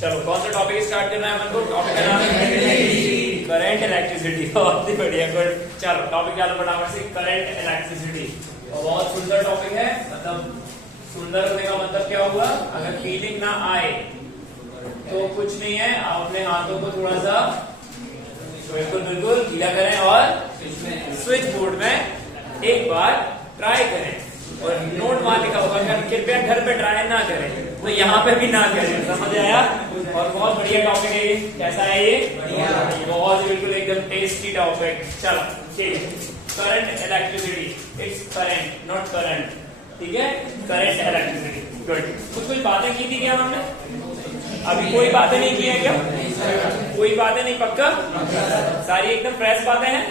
चलो कौन सा टॉपिक स्टार्ट करना है अपन को? टॉपिक का नाम है करंट इलेक्ट्रिसिटी। बहुत ही बढ़िया, गुड। चलो टॉपिक डालो फटाफट से, करंट इलेक्ट्रिसिटी। और बहुत सुंदर टॉपिक है। मतलब सुंदर होने का मतलब क्या हुआ? अगर फीलिंग ना आए तो कुछ नहीं है, आप अपने हाथों को थोड़ा सा बिल्कुल बिल्कुल गीला करें और स्विच बोर्ड में एक बार ट्राई करें। और नोट वहां लिखा होगा, कृपया घर पे ट्राई ना करें, तो यहाँ पे भी ना करें। समझ आया? और बहुत बढ़िया टॉपिक है ये। कैसा है ये? बढ़िया, बहुत ही बिल्कुल एकदम टेस्टी टॉपिक। चलो ठीक है, current electricity, its current not current, ठीक है? Current electricity, good. कुछ बातें की थी क्या हमने? अभी कोई बातें नहीं की है क्या? कोई बातें नहीं? पक्का? सारी एकदम फ्रेश बातें हैं।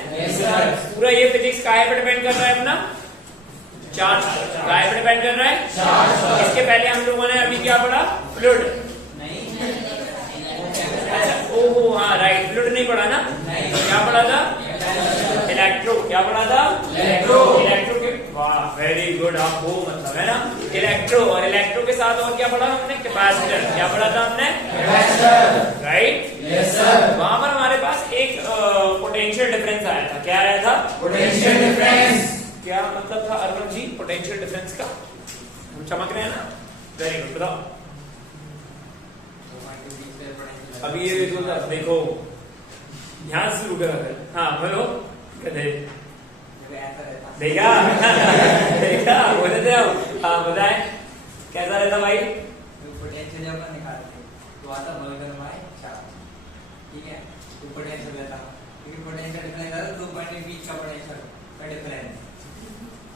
पूरा ये फिजिक्स काहे पे डिपेंड कर रहा है? अपना चार्ज काहे पे डिपेंड कर रहा है? इसके पहले हम लोगों ने अभी क्या पढ़ा? फ्लूइड। अच्छा, ओहो हाँ राइट, फ्लूइड नहीं पढ़ा ना? क्या पढ़ा था? इलेक्ट्रो। क्या पढ़ा था? इलेक्ट्रो के, वाह वेरी गुड। आप वो मतलब है ना इलेक्ट्रो। और इलेक्ट्रो के साथ और क्या पढ़ा हमने? कैपेसिटर। क्या पढ़ा था हमने? Capacitor, right? Yes sir. वहां पर हमारे पास एक पोटेंशियल डिफरेंस आया था। क्या आया था? Potential difference. क्या मतलब था अरुण जी पोटेंशियल डिफरेंस का? हम चमक रहे हैं ना? वेरी गुड, बताओ। अभी ये देखो, ध्यान से शुरू करा। हाँ बोलो, देखा देखा बोले थे हम। हाँ बताए, कैसा रहता भाई? पोटेंशियल जब अपन निकालते तो आता बलगन बाय चार्ज, ठीक है? तो पोटेंशियल रहता, क्योंकि पोटेंशियल डिफरेंस है 2.8 बीच का पोटेंशियल का डिफरेंस।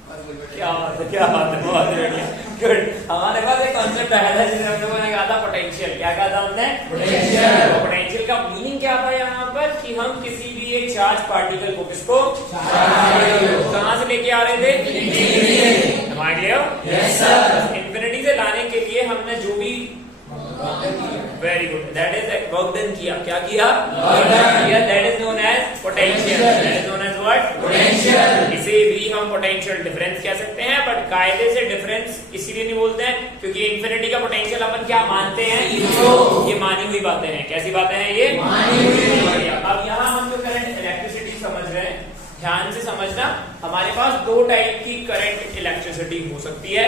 क्या बात है, क्या बात है, बहुत बढ़िया, गुड। हमारे पास एक कॉन्सेप्ट आया था जिसे हम लोगों ने कहा था पोटेंशियल। क्या कहा था हमने? पोटेंशियल। पोटेंशियल का मीनिंग क्या था यहाँ पर? कि हम किसी भी एक चार्ज पार्टिकल को किसको कहां से लेके आ रहे थे? Yes sir. इंफिनिटी से लाने के लिए हमने जो भी, very good, that is work done किया। क्या किया? That is known as potential. That is known as what? Potential. इसे भी हम पोटेंशियल डिफरेंस कह सकते हैं, बट कायदे से डिफरेंस इसीलिए नहीं बोलते हैं क्योंकि इंफिनिटी का पोटेंशियल अपन क्या मानते हैं? ये मानी हुई बातें हैं। कैसी बातें हैं ये? मानी हुई। अब यहाँ हम जो करंट इलेक्ट्रिसिटी समझ रहे हैं, ध्यान से समझना। हमारे पास दो टाइप की करंट इलेक्ट्रिसिटी हो सकती है,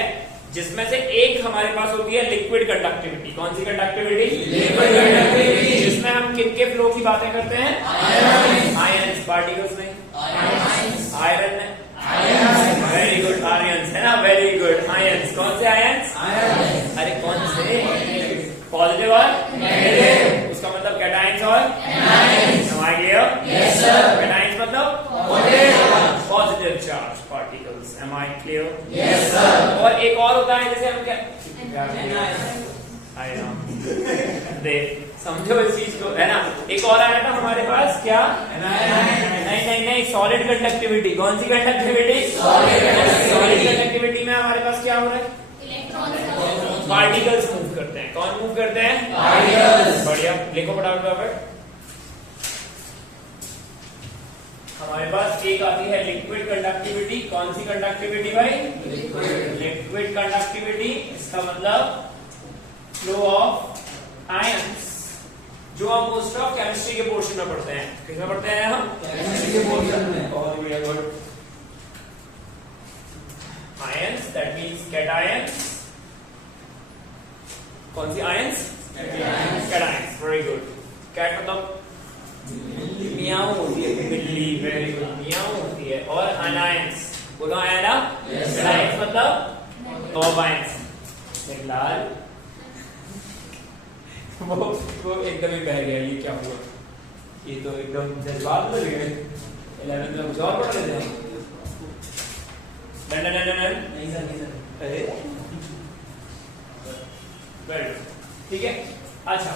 जिसमें से एक हमारे पास होती है लिक्विड कंडक्टिविटी। कौन सी कंडक्टिविटी? Liquid conductivity. जिसमें हम किनके फ्लो की बातें करते हैं? आयंस, पार्टिकल्स नहीं, आयरन में, वेरी गुड, आयंस है ना, वेरी गुड, आयंस। कौन से आयंस? अरे कौन से? पॉजिटिव और नेगेटिव। उसका मतलब कैटायंस और एनायंस। Yes sir. कैटायंस मतलब positive charge particles. Am I clear? Yes sir. और एक और होता है, जैसे हम क्या देख समझो इस चीज को, है ना? एक और आया था हमारे पास, क्या? नहीं नहीं नहीं, सॉलिड कंडक्टिविटी। कौन सी कंडक्टिविटी? सॉलिड कंडक्टिविटी में हमारे पास क्या हो रहा है? पार्टिकल्स मूव करते हैं। कौन मूव करते हैं? पार्टिकल्स। बढ़िया, लिखो फटाफट। हमारे पास एक आती है लिक्विड कंडक्टिविटी। कौन सी कंडक्टिविटी भाई? Liquid conductivity. इसका मतलब फ्लो ऑफ आयंस, जो हम मोस्ट ऑफ केमिस्ट्री के पोर्शन में पढ़ते हैं। किसमें पढ़ते हैं हम? केमिस्ट्री के पोर्शन में। बहुत बढ़िया, good. Ions, that means cations. कौन सी ions? Cations, very good. Cat मतलब मियाऊ होती है, बिल्ली, वेरी गुड, मियाऊ होती है। और अनायंस, बोलो आया? अनायंस मतलब टॉबायंस। लाल वो एकदम ही बह गया, ये क्या हुआ? ये तो एकदम जज्बात लग गए। 11th में कुछ और पढ़ लेते हैं। नहीं सर। अरे ठीक है। अच्छा,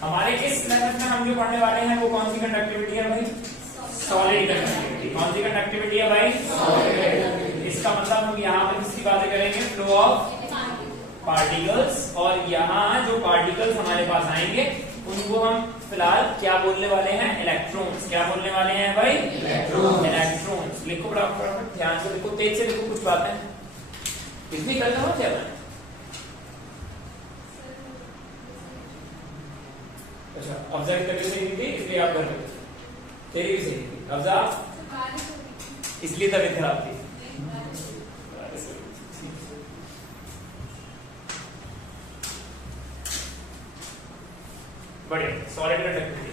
हमारे इस लेवल में हम जो पढ़ने वाले हैं वो कौन सी कंडक्टिविटी है भाई? Solid conductivity. कौन सी कंडक्टिविटी है भाई? सॉलिड। इसका मतलब हम यहाँ पर किसकी बातें करेंगे? Flow of particles. और यहाँ जो पार्टिकल्स हमारे पास आएंगे उनको हम फिलहाल क्या बोलने वाले हैं? इलेक्ट्रॉन्स। क्या बोलने वाले हैं भाई? इलेक्ट्रॉन्स। लिखो बराबर, ध्यान से लिखो, तेज से लिखो। कुछ बातें इसमें करना हो क्या? अच्छा अफजा की तबीयत सही नहीं थी इसलिए आप घर पे थे। तेरी भी सही थी अफजा, इसलिए तबीयत खराब थी। बढ़िया, सॉलिड कंडक्टिविटी।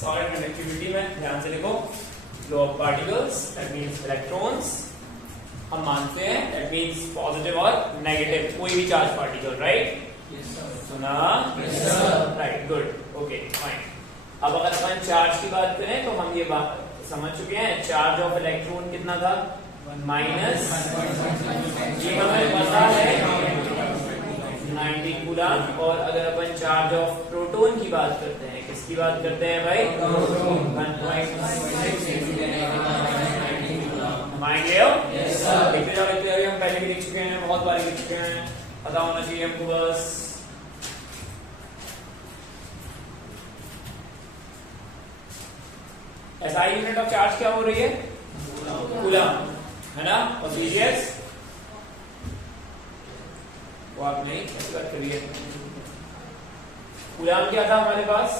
सॉलिड कंडक्टिविटी में ध्यान से देखो, flow of particles that means electrons, हम मानते हैं दैट मींस पॉजिटिव और नेगेटिव कोई भी चार्ज पार्टिकल, राइट? सुना? Right, good, okay, fine. अब अगर अपन चार्ज की बात करें तो हम ये बात समझ चुके हैं, चार्ज ऑफ इलेक्ट्रॉन कितना था? माइनस, ये हमें पता है 90 कूलम। और अगर अपन चार्ज ऑफ प्रोटॉन की बात करते हैं, किसकी बात करते हैं भाई? 1.6 माइंड लियो? लिखते जाओ, हम पहले भी लिख चुके हैं, बहुत बार लिख चुके हैं, पता होना चाहिए हमको बस। SI यूनिट ऑफ चार्ज क्या हो रही है? कूलम, है ना? और सीजीएस वो आप नहीं बात करिए। कूलम क्या था हमारे पास?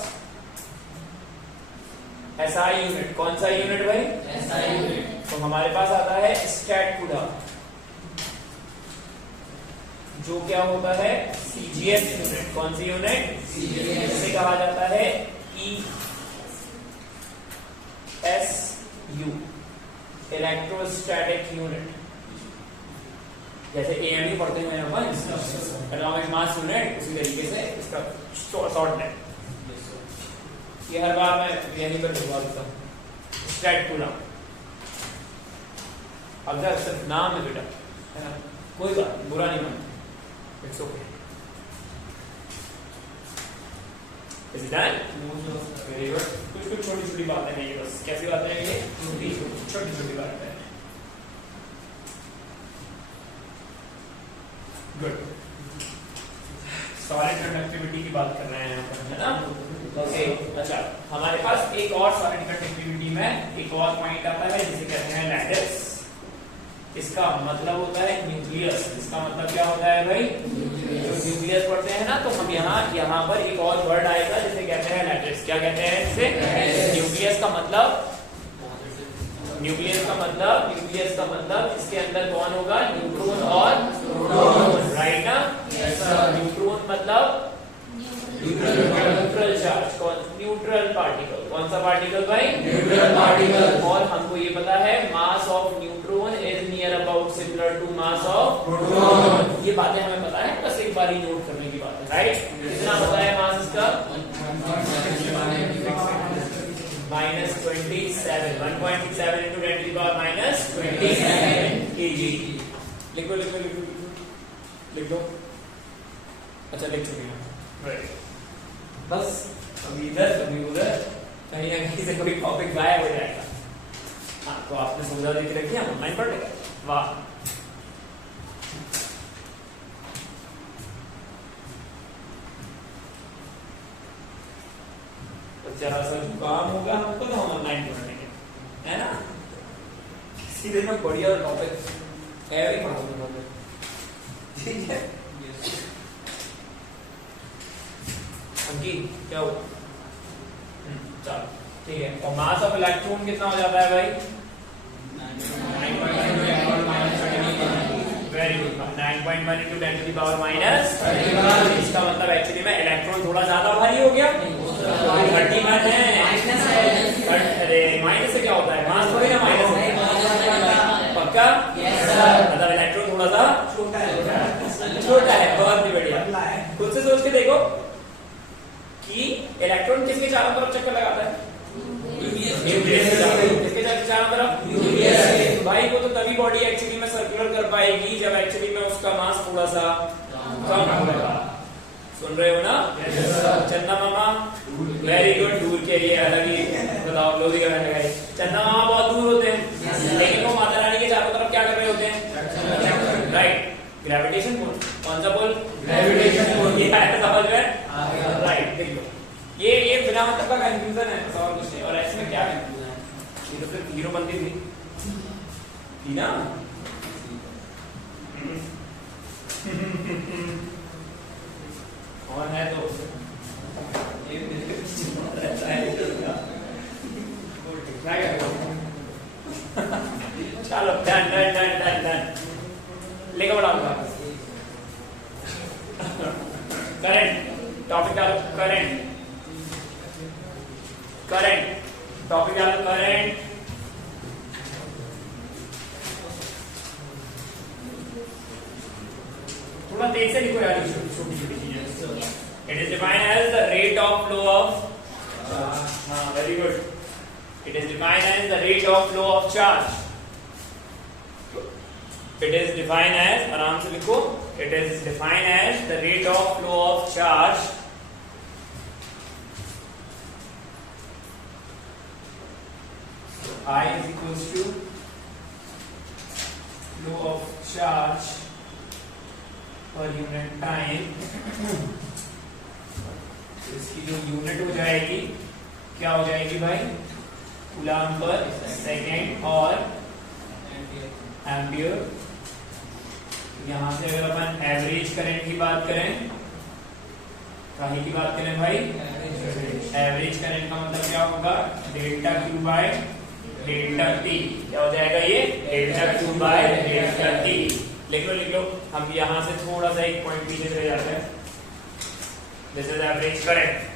SI unit. कौन सा यूनिट भाई? SI unit. तो हमारे पास आता है स्टैट कूलम, जो क्या होता है? CGS unit. कौन सी यूनिट? CGS। इसे कहा जाता है ESU, इलेक्ट्रोस्टैटिक यूनिट। जैसे AMU पढ़ते हैं अपन, एटॉमिक मास यूनिट, उसी तरीके से इसका शॉर्ट है। ये हर बार मैं यही पर लिखवा देता हूँ, स्टैट कूलम। अब जब सिर्फ नाम है बेटा, है ना? कोई बात बुरा नहीं मानते, it's okay. Is it done? Very good. कुछ छोटी छोटी बातें हैं ये, बस कैसी बातें हैं ये? छोटी छोटी बातें हैं। गुड। सॉलिड कंडक्टिविटी की बात कर रहे हैं यहाँ पर, है ना? ओके, अच्छा हमारे पास एक और सॉलिड कंडक्टिविटी में एक और पॉइंट आता है जिसे कहते हैं लैटिस। इसका मतलब होता है न्यूक्लियस। इसका मतलब क्या होता है भाई? जो न्यूक्लियस पढ़ते हैं ना, तो हम यहाँ पर एक और वर्ड आएगा जिसे कहते हैं लैटिस। क्या कहते हैं इसे? न्यूक्लियस का मतलब, न्यूक्लियस का मतलब इसके अंदर कौन होगा? न्यूट्रॉन और प्रोटॉन, राइट ना? न्यूट्रॉन मतलब न्यूट्रल चार्ज, न्यूट्रल पार्टिकल। कौन सा पार्टिकल भाई? Neutral particle. और हमको ये पता है mass of neutron is near about similar to mass of proton. ये बातें हमें पता है, बस एक बार ही नोट करने की बात है, राइट? कितना पता है मास इसका? -27, 1.67 into 10 to the power -27 kg। लिखो लिखो लिखो लिख दो। अच्छा लिख चुके हैं, राइट। बस कभी इधर कभी उधर, कहीं ना कहीं से कोई टॉपिक गायब हो जाएगा। हाँ, तो आपने सुविधा देख रखी है, ऑनलाइन पढ़ लेगा। वाह, तो जरा सा काम होगा हमको तो हम ऑनलाइन पढ़ लेंगे, है ना? सीधे में बढ़िया टॉपिक है भी पढ़ाऊंगा, ठीक है? अंकी क्या हो? चलो ठीक है। और मास ऑफ इलेक्ट्रॉन कितना हो जाता है भाई? 9.1 very good, 9.1 into 10 to the power -31। इसका मतलब एक्चुअली में इलेक्ट्रॉन थोड़ा ज्यादा भारी हो गया, 31 है। अरे माइनस से क्या होता है? मास थोड़ी ना माइनस है, पक्का? मतलब इलेक्ट्रॉन थोड़ा सा छोटा है, बहुत ही बढ़िया। खुद से सोच के देखो कि इलेक्ट्रॉन किसके चारों तरफ चक्कर लगाता है? न्यूक्लियस के चारों। किसके चारों तरफ? न्यूक्लियस के। भाई को तो तभी बॉडी एक्चुअली में सर्कुलर कर पाएगी जब एक्चुअली में उसका मास थोड़ा सा कम होगा। सुन रहे हो ना? चंदा मामा वेरी गुड। दूर के लिए अलग ही बताओ, लोग चंदा मामा बहुत दूर होते हैं, लेकिन वो माता रानी के चारों तरफ क्या कर रहे होते हैं? राइट, ग्रेविटेशन पुल। कौन सा पुल? ग्रेविटेशन पुल। ये है समझ में? राइट, देख लो, ये बिना मतलब का कंफ्यूजन है, और कुछ नहीं। और इसमें क्या कंफ्यूजन है? ये तो फिर जीरो बनती थी, थी ना? और है तो ये रहता है चलो done done done done done लेकर बढ़ाऊंगा। करंट टॉपिक डालो, करंट करंट टॉपिक डालो, करंट थोड़ा तेज से लिखो यार, छोटी छोटी चीजें। It is defined as the rate of flow of, हाँ very good, it is defined as the rate of flow of charge. It is defined as, आराम से लिखो, it is defined as the rate of flow of charge I is equals to flow of charge per unit time। इसकी जो unit हो जाएगी क्या हो जाएगी भाई? कूलम्ब पर सेकेंड और एम्पियर। यहां से अगर अपन एवरेज करंट की बात करें, काहे की बात करें भाई? एवरेज करंट का मतलब क्या होगा? Delta Q by delta T. क्या हो जाएगा ये? Delta Q by delta T. लिख लो। हम यहां से थोड़ा सा एक पॉइंट पीछे चले जाते हैं। This is average current.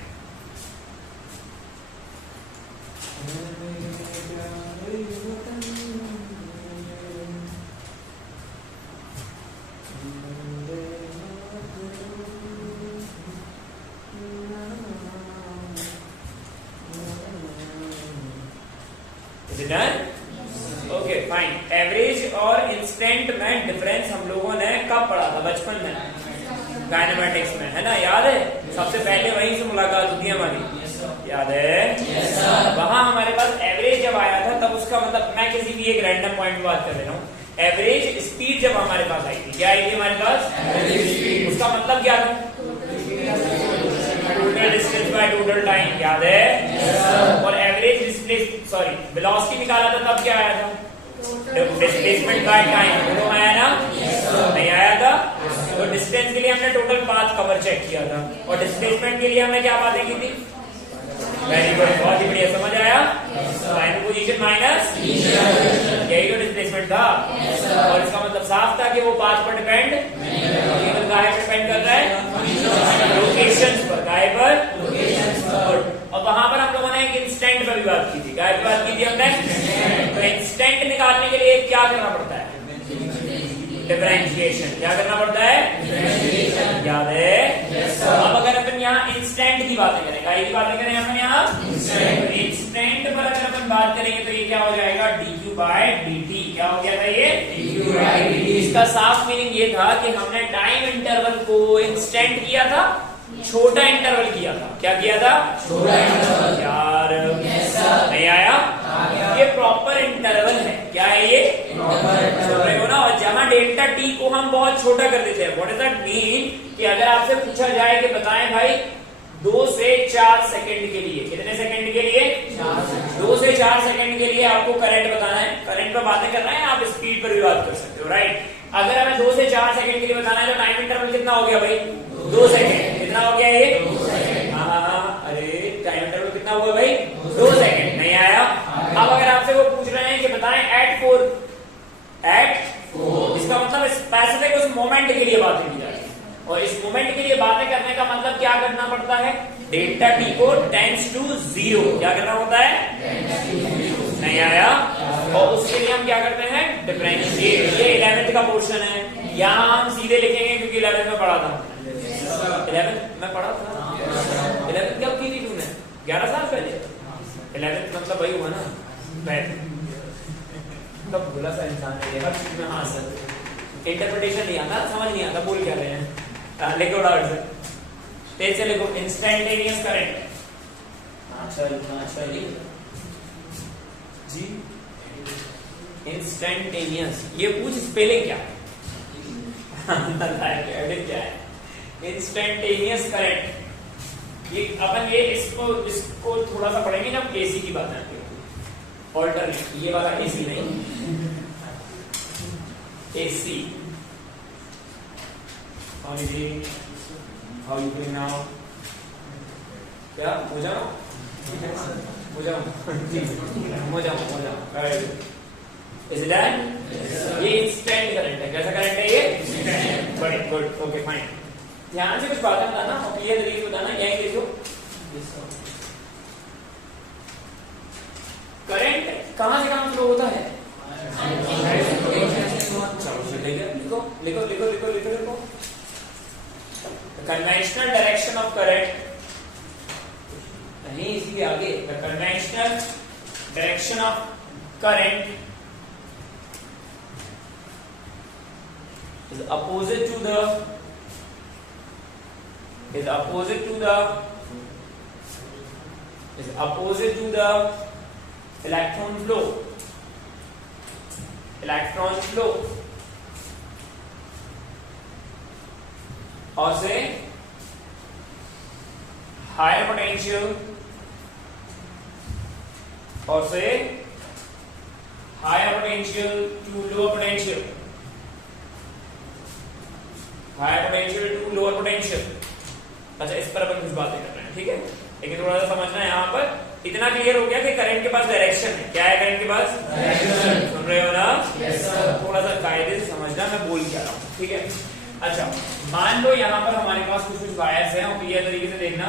Okay fine. Average और इंस्टेंट में डिफरेंस हम लोगों ने कब पढ़ा था? बचपन में, काइनेमेटिक्स में, है ना? याद है? सबसे पहले वहीं से मुलाकात होती है हमारी, याद है? वहां हमारे पास एवरेज जब आया था तब उसका मतलब, मैं किसी भी एक रैंडम पॉइंट पे बात कर रहा हूँ, एवरेज स्पीड जब हमारे पास आई थी, क्या आई थी हमारे पास? उसका मतलब क्या था? Total distance by total time, याद है? और एवरेज वेलोसिटी निकाला था तब क्या आया था? Displacement by time. दोनों आया ना? नहीं आया था? तो डिस्टेंस के लिए हमने टोटल पाथ कवर चेक किया था, और डिस्प्लेसमेंट के लिए हमने क्या बातें की थी? वेरी गुड, बहुत ही बढ़िया, समझ आया? फाइनल पोजीशन माइनस यही तो डिस्प्लेसमेंट था। और इसका मतलब साफ था कि वो पाथ पर डिपेंड केवल काहे पर डिपेंड कर रहा है? लोकेशंस पर। काहे पर? और वहां पर हम लोगों ने एक इंस्टेंट पर भी बात की थी। क्या बात की थी हमने? तो इंस्टेंट निकालने के लिए क्या करना पड़ता है? डिफरेंशिएशन। क्या करना पड़ता है? याद है? अब अगर अपन यहाँ इंस्टेंट की बातें करें, क्या की बातें करें अपन यहाँ? इंस्टेंट पर अगर अपन बात करेंगे तो ये क्या हो जाएगा? dq by dt। क्या हो गया था ये? dq by dt। इसका साफ मीनिंग ये था कि हमने टाइम इंटरवल को इंस्टेंट किया था, छोटा इंटरवल किया था। क्या किया था? छोटा इंटरवल। यार नहीं आया? ये प्रॉपर इंटरवल है। क्या है ये? प्रॉपर हो ना। और जहां डेल्टा टी को हम बहुत छोटा कर देते हैं, व्हाट इज दैट मीन? कि अगर आपसे पूछा जाए कि बताएं भाई 2 से 4 सेकंड के लिए, कितने सेकंड के लिए? 2 से 4 सेकंड के लिए आपको करंट बताना है। करंट पर बातें कर रहे हैं, आप स्पीड पर भी बात कर सकते हो, राइट? अगर हमें 2 से 4 सेकंड के लिए बताना है तो टाइम इंटरवल कितना हो गया भाई? 2 सेकंड। कितना हो गया ये? 2 सेकंड। हाँ, अरे टाइम इंटरवल कितना हुआ भाई? 2 सेकंड। नहीं आया? अब अगर आपसे वो पूछ रहे हैं कि बताएं एट 4, इसका मतलब स्पेसिफिक उस मोमेंट के लिए बातें की जा रही है। और इस मोमेंट के लिए बातें करने का मतलब क्या करना पड़ता है? डेल्टा टी को टेंड्स टू 0 क्या करना होता है? नहीं आया? और उसके लिए हम क्या करते हैं? डिफरेंशिएट। ये 11th का पोर्शन है, यहाँ हम सीधे लिखेंगे क्योंकि 11th में पढ़ा था। 11th में पढ़ा था। 11th कब की थी तूने? 11 साल पहले। 11th मतलब वही हुआ ना, तब बोला सा इंसान है। हाँ सर, इंटरप्रिटेशन नहीं आता, समझ नहीं आता बोल क्या रहे हैं। लिखो डाउट सर, तेज से लिखो। Instantaneous current. जी इंस्टेंटेनियस, ये पूछ स्पेलिंग क्या है? क्या है इंस्टेंटेनियस करंट? ये अपन ये इसको थोड़ा सा पढ़ेंगे जब एसी की बात आती है। ऑल्टरनेट, ये वाला एसी नहीं, AC. Only how you feeling now? क्या हो जाओ हो जाओ हो जाओ हो जाओ Is it done? ये इंस्टेंट करंट है. कैसा करंट है ये? बड़े गुड. Okay fine. ध्यान से कुछ बातें बताना और क्लियर तरीके से बताना. यही लिखो. करंट कहां से कहां फ्लो होता है? लिखो लिखो लिखो लिखो लिखो लिखो. कन्वेंशनल डायरेक्शन ऑफ करंट नहीं इसलिए आगे. The conventional direction of current is opposite to the electron flow और से higher potential और से higher potential to lower potential. Higher potential to lower potential. अच्छा इस पर अपन कुछ बातें कर रहे हैं. ठीक है लेकिन थोड़ा सा समझना है. यहाँ पर इतना क्लियर हो गया कि करंट के पास डायरेक्शन है. क्या है करंट के पास? डायरेक्शन. सुन रहे हो ना? Yes sir. थोड़ा सा कायदे से समझना मैं बोल क्या रहा हूँ. ठीक है. अच्छा मान लो यहाँ पर हमारे पास कुछ वायर्स हैं और क्लियर तरीके से देखना.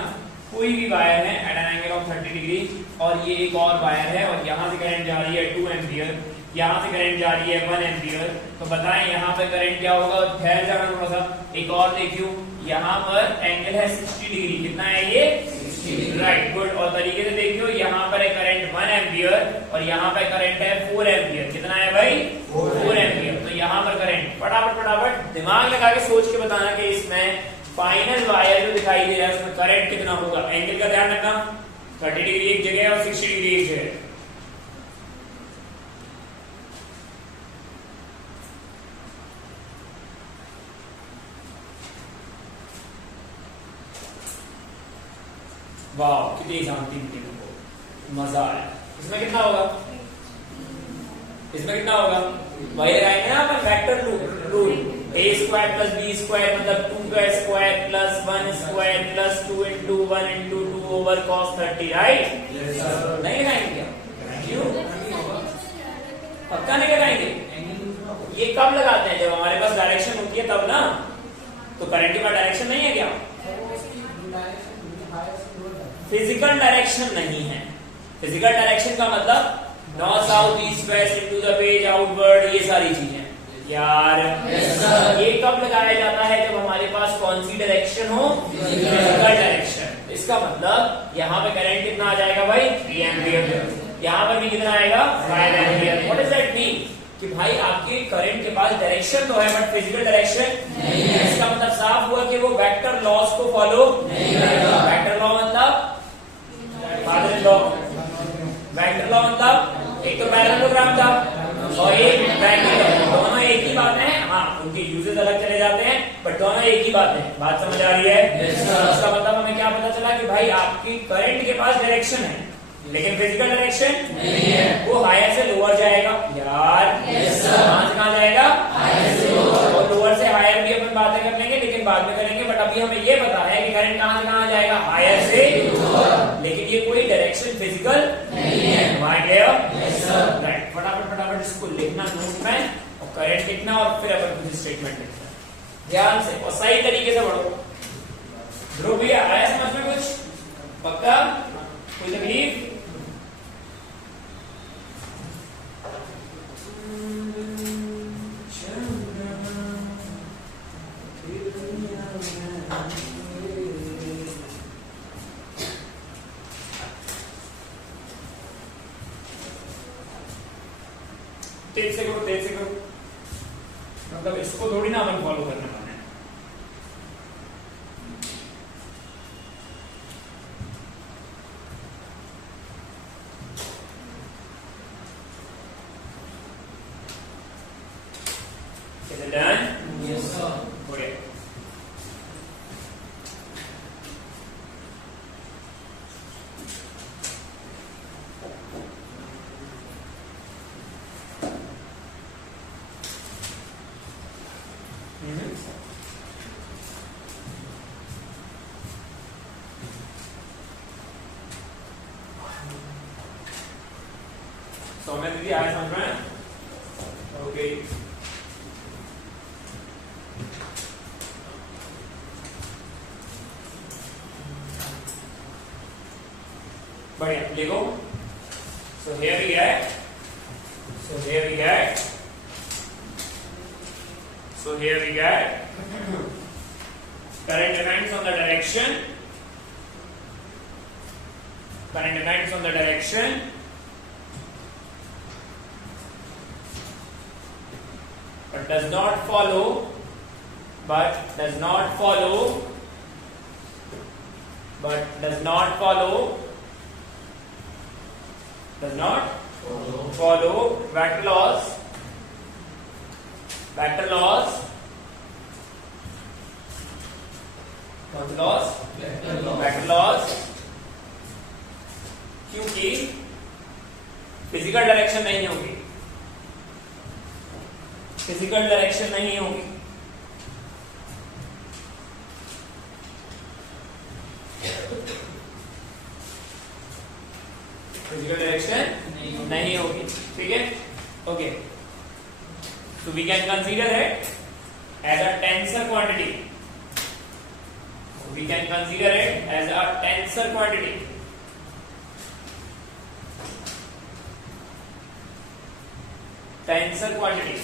कोई भी वायर है at an angle of 30 degree और ये एक और वायर है और यहाँ से करंट जा रही है 2 एम्पियर. यहाँ से करंट जा रही है 1 एम्पियर. तो बताएं यहाँ पे करंट क्या होगा? ठहर जाना थोड़ा सा. एक और देखियो. यहाँ पर एंगल है 60 डिग्री. कितना है ये? 60 डिग्री. Right good. और तरीके से देखियो यहाँ पर है करंट 1 एम्पियर और यहाँ पे करंट है 4 एम्पियर. कितना है भाई? 4 एम्पियर. तो यहाँ पर करंट फटाफट दिमाग लगा के सोच के बताना कि इसमें फाइनल वायर जो दिखाई दे रहा है उसमें करंट कितना होगा. एंगल का ध्यान रखना. 30 डिग्री एक जगह और 60 डिग्री एक जगह. वाह कितनी शांति मिली तुमको. मजा आया. इसमें कितना होगा? इसमें कितना होगा? वायर आएंगे ना अपन vector rule. a square plus b square मतलब 2 का square plus 1 square plus 2 into 1 into 2 over cos 30. Right? Yes sir. नहीं लगाएंगे क्या? क्यों? पक्का नहीं लगाएंगे. ये कब लगाते हैं? जब हमारे पास डायरेक्शन होती है तब ना. तो करंट के पास डायरेक्शन नहीं है क्या? फिजिकल डायरेक्शन नहीं है. फिजिकल डायरेक्शन का मतलब north south east west into the page outward ये सारी चीजें यार. yes, ये कब लगाया जाता है? जब हमारे पास कौन सी डायरेक्शन हो? Physical direction. इसका मतलब यहाँ पे करंट कितना आ जाएगा भाई? 3 एम्पियर. यहाँ पर भी कितना आएगा? 5 ampere. What does that mean? कि भाई आपके करंट के पास डायरेक्शन तो है बट फिजिकल डायरेक्शन नहीं है. इसका मतलब साफ हुआ कि वो वेक्टर लॉस को फॉलो नहीं करेगा. वेक्टर लॉ मतलब फादर लॉ. वेक्टर लॉ मतलब एक तो पैरेललोग्राम था और एक ट्रायंगल. दोनों एक ही बात है. हाँ उनके यूजेस अलग चले जाते हैं बट दोनों एक ही बात है. बात समझ आ रही है? इसका मतलब हमें क्या पता चला कि भाई आपकी करंट के पास डायरेक्शन है लेकिन फिजिकल डायरेक्शन नहीं है. वो हायर से लोअर जाएगा यार. कहां से कहां जाएगा? हायर से लोअर. और लोअर से हायर भी अपन बातें कर लेंगे लेकिन बाद में करेंगे. बट अभी हमें ये पता है कि करंट कहां से कहां जाएगा? हायर से लोअर. लेकिन ये कोई डायरेक्शन फिजिकल नहीं है. राइट. फटाफट इसको लिखना नोट में और करंट लिखना और फिर अपन कुछ स्टेटमेंट लिखना है. ध्यान से और सही तरीके से पढ़ो. ध्रुव भैया आया समझ में कुछ? पक्का? कोई तकलीफ? तेज से करो. मतलब इसको थोड़ी ना अपन फॉलो करना है. Is it done? Yes, sir. Okay. Easy आया समझ में? ओके बढ़िया लिखो. So here we get current depends on the direction. Current depends on the direction. But does not follow. Vector laws. क्योंकि फिजिकल डायरेक्शन नहीं होगी. फिजिकल डायरेक्शन नहीं होगी. ठीक है. Okay so we can consider it as a tensor quantity. Tensor quantity.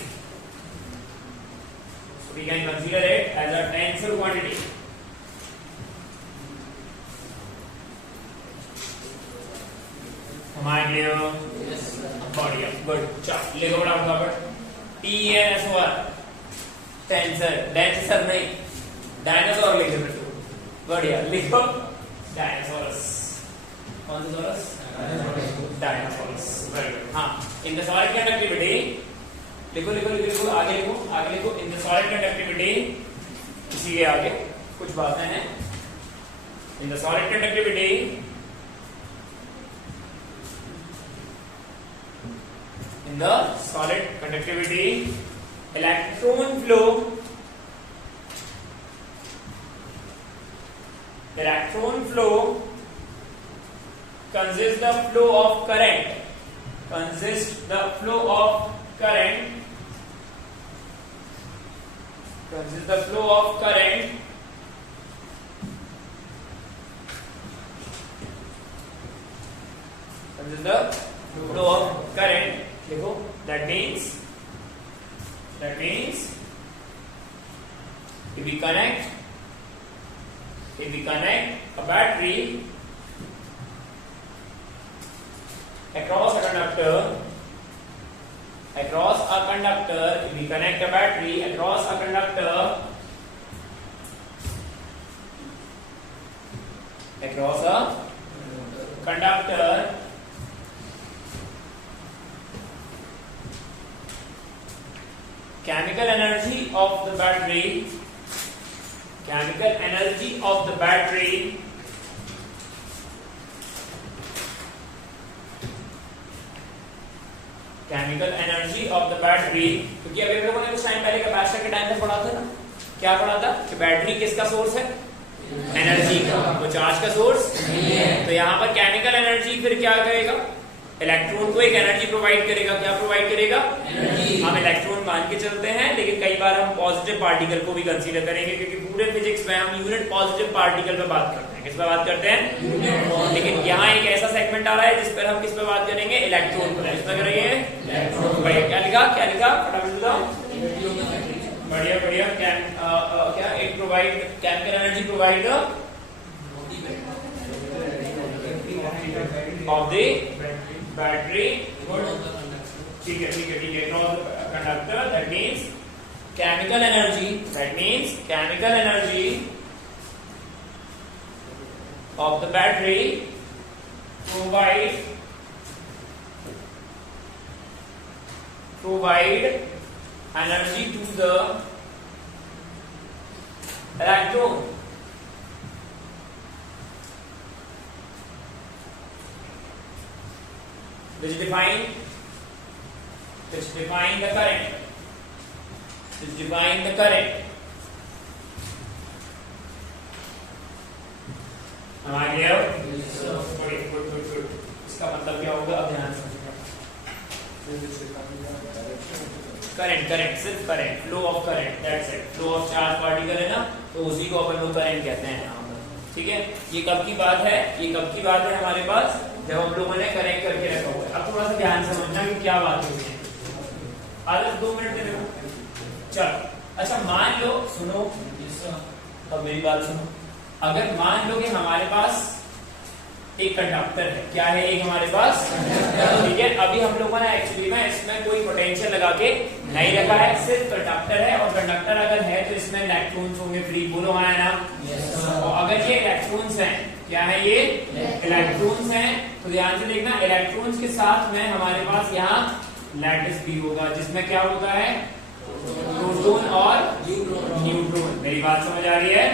So we can consider it as a tensor quantity. Am I clear? Yes. बढ़िया, good. चल लिखो फटाफट. TNSOR टेंसर, डेंसर नहीं, dinosaur लिखे बेटो. बढ़िया लिखो. डायनासोरस. कौन सा सोरस? डायनासोरस. Very good. हाँ, इन द सॉलिड कंडक्टिविटी लिखो आगे लिखो. इन द सॉलिड कंडक्टिविटी, इसी के आगे कुछ बातें हैं. In the solid conductivity electron flow consists the flow of current देखो. that means if we connect a battery across a conductor, if we connect a battery across a conductor, chemical energy of the battery क्योंकि अभी हम लोगों ने कुछ time पहले capacitor के time में पढ़ा था ना. क्या पढ़ा था कि बैटरी किसका सोर्स है? एनर्जी का. वो चार्ज का सोर्स नहीं है. तो यहाँ पर केमिकल एनर्जी फिर क्या करेगा? इलेक्ट्रॉन को एक एनर्जी प्रोवाइड करेगा. क्या प्रोवाइड करेगा? एनर्जी. हम इलेक्ट्रॉन मान के चलते हैं, लेकिन कई बार हम पॉजिटिव पार्टिकल को भी कंसीडर करेंगे, क्योंकि पूरे फिजिक्स में हम यूनिट पॉजिटिव पार्टिकल पे बात करते हैं. किस पे बात करते हैं? लेकिन यहाँ एक ऐसा सेगमेंट आ रहा है जिस पर हम किस पे बात करेंगे? इलेक्ट्रॉन पर. इस पर करेंगे इलेक्ट्रॉन. क्या लिखा फटाफट बताओ. बढ़िया. क्या एक provide chemical energy provide of the battery. ठीक है. Across the conductor, that means chemical energy of the battery provide energy to the electron. Which define the current. हमारे लिए गुड. इसका मतलब क्या होगा? अब ध्यान से समझिए. करंट सिर्फ current, flow of current, that's it. Flow of charge particle है ना, तो उसी को अपन लोग करंट कहते हैं यहाँ पर, ठीक है। ये कब की बात है, ये कब की बात है हमारे पास, जब हम लोगों ने कनेक्ट करके रखा हुआ है। अब थोड़ा सा ध्यान समझना कि क्या बात है। आलस 2 मिनट दे दो, चलो। अच्छा मान लो, सुनो, अब मेरी बात सुनो। अगर मान लो कि हमारे पास एक कंडक्टर है, क्या है एक हमारे पास, ठीक है। अभी हम लोगों ने एक्चुअली में इसमें कोई पोटेंशियल लगा के नहीं रखा है, सिर्फ कंडक्टर है। और कंडक्टर अगर है तो इसमें इलेक्ट्रॉन्स होंगे फ्री, बोलो हाँ है ना। और अगर ये इलेक्ट्रॉन्स हैं, क्या है ये इलेक्ट्रॉन्स हैं, तो ध्यान से देखना, इलेक्ट्रॉन्स के साथ में हमारे पास यहाँ लैटिस भी होगा, जिसमें क्या होता है प्रोटॉन और न्यूट्रॉन। मेरी बात समझ आ रही है,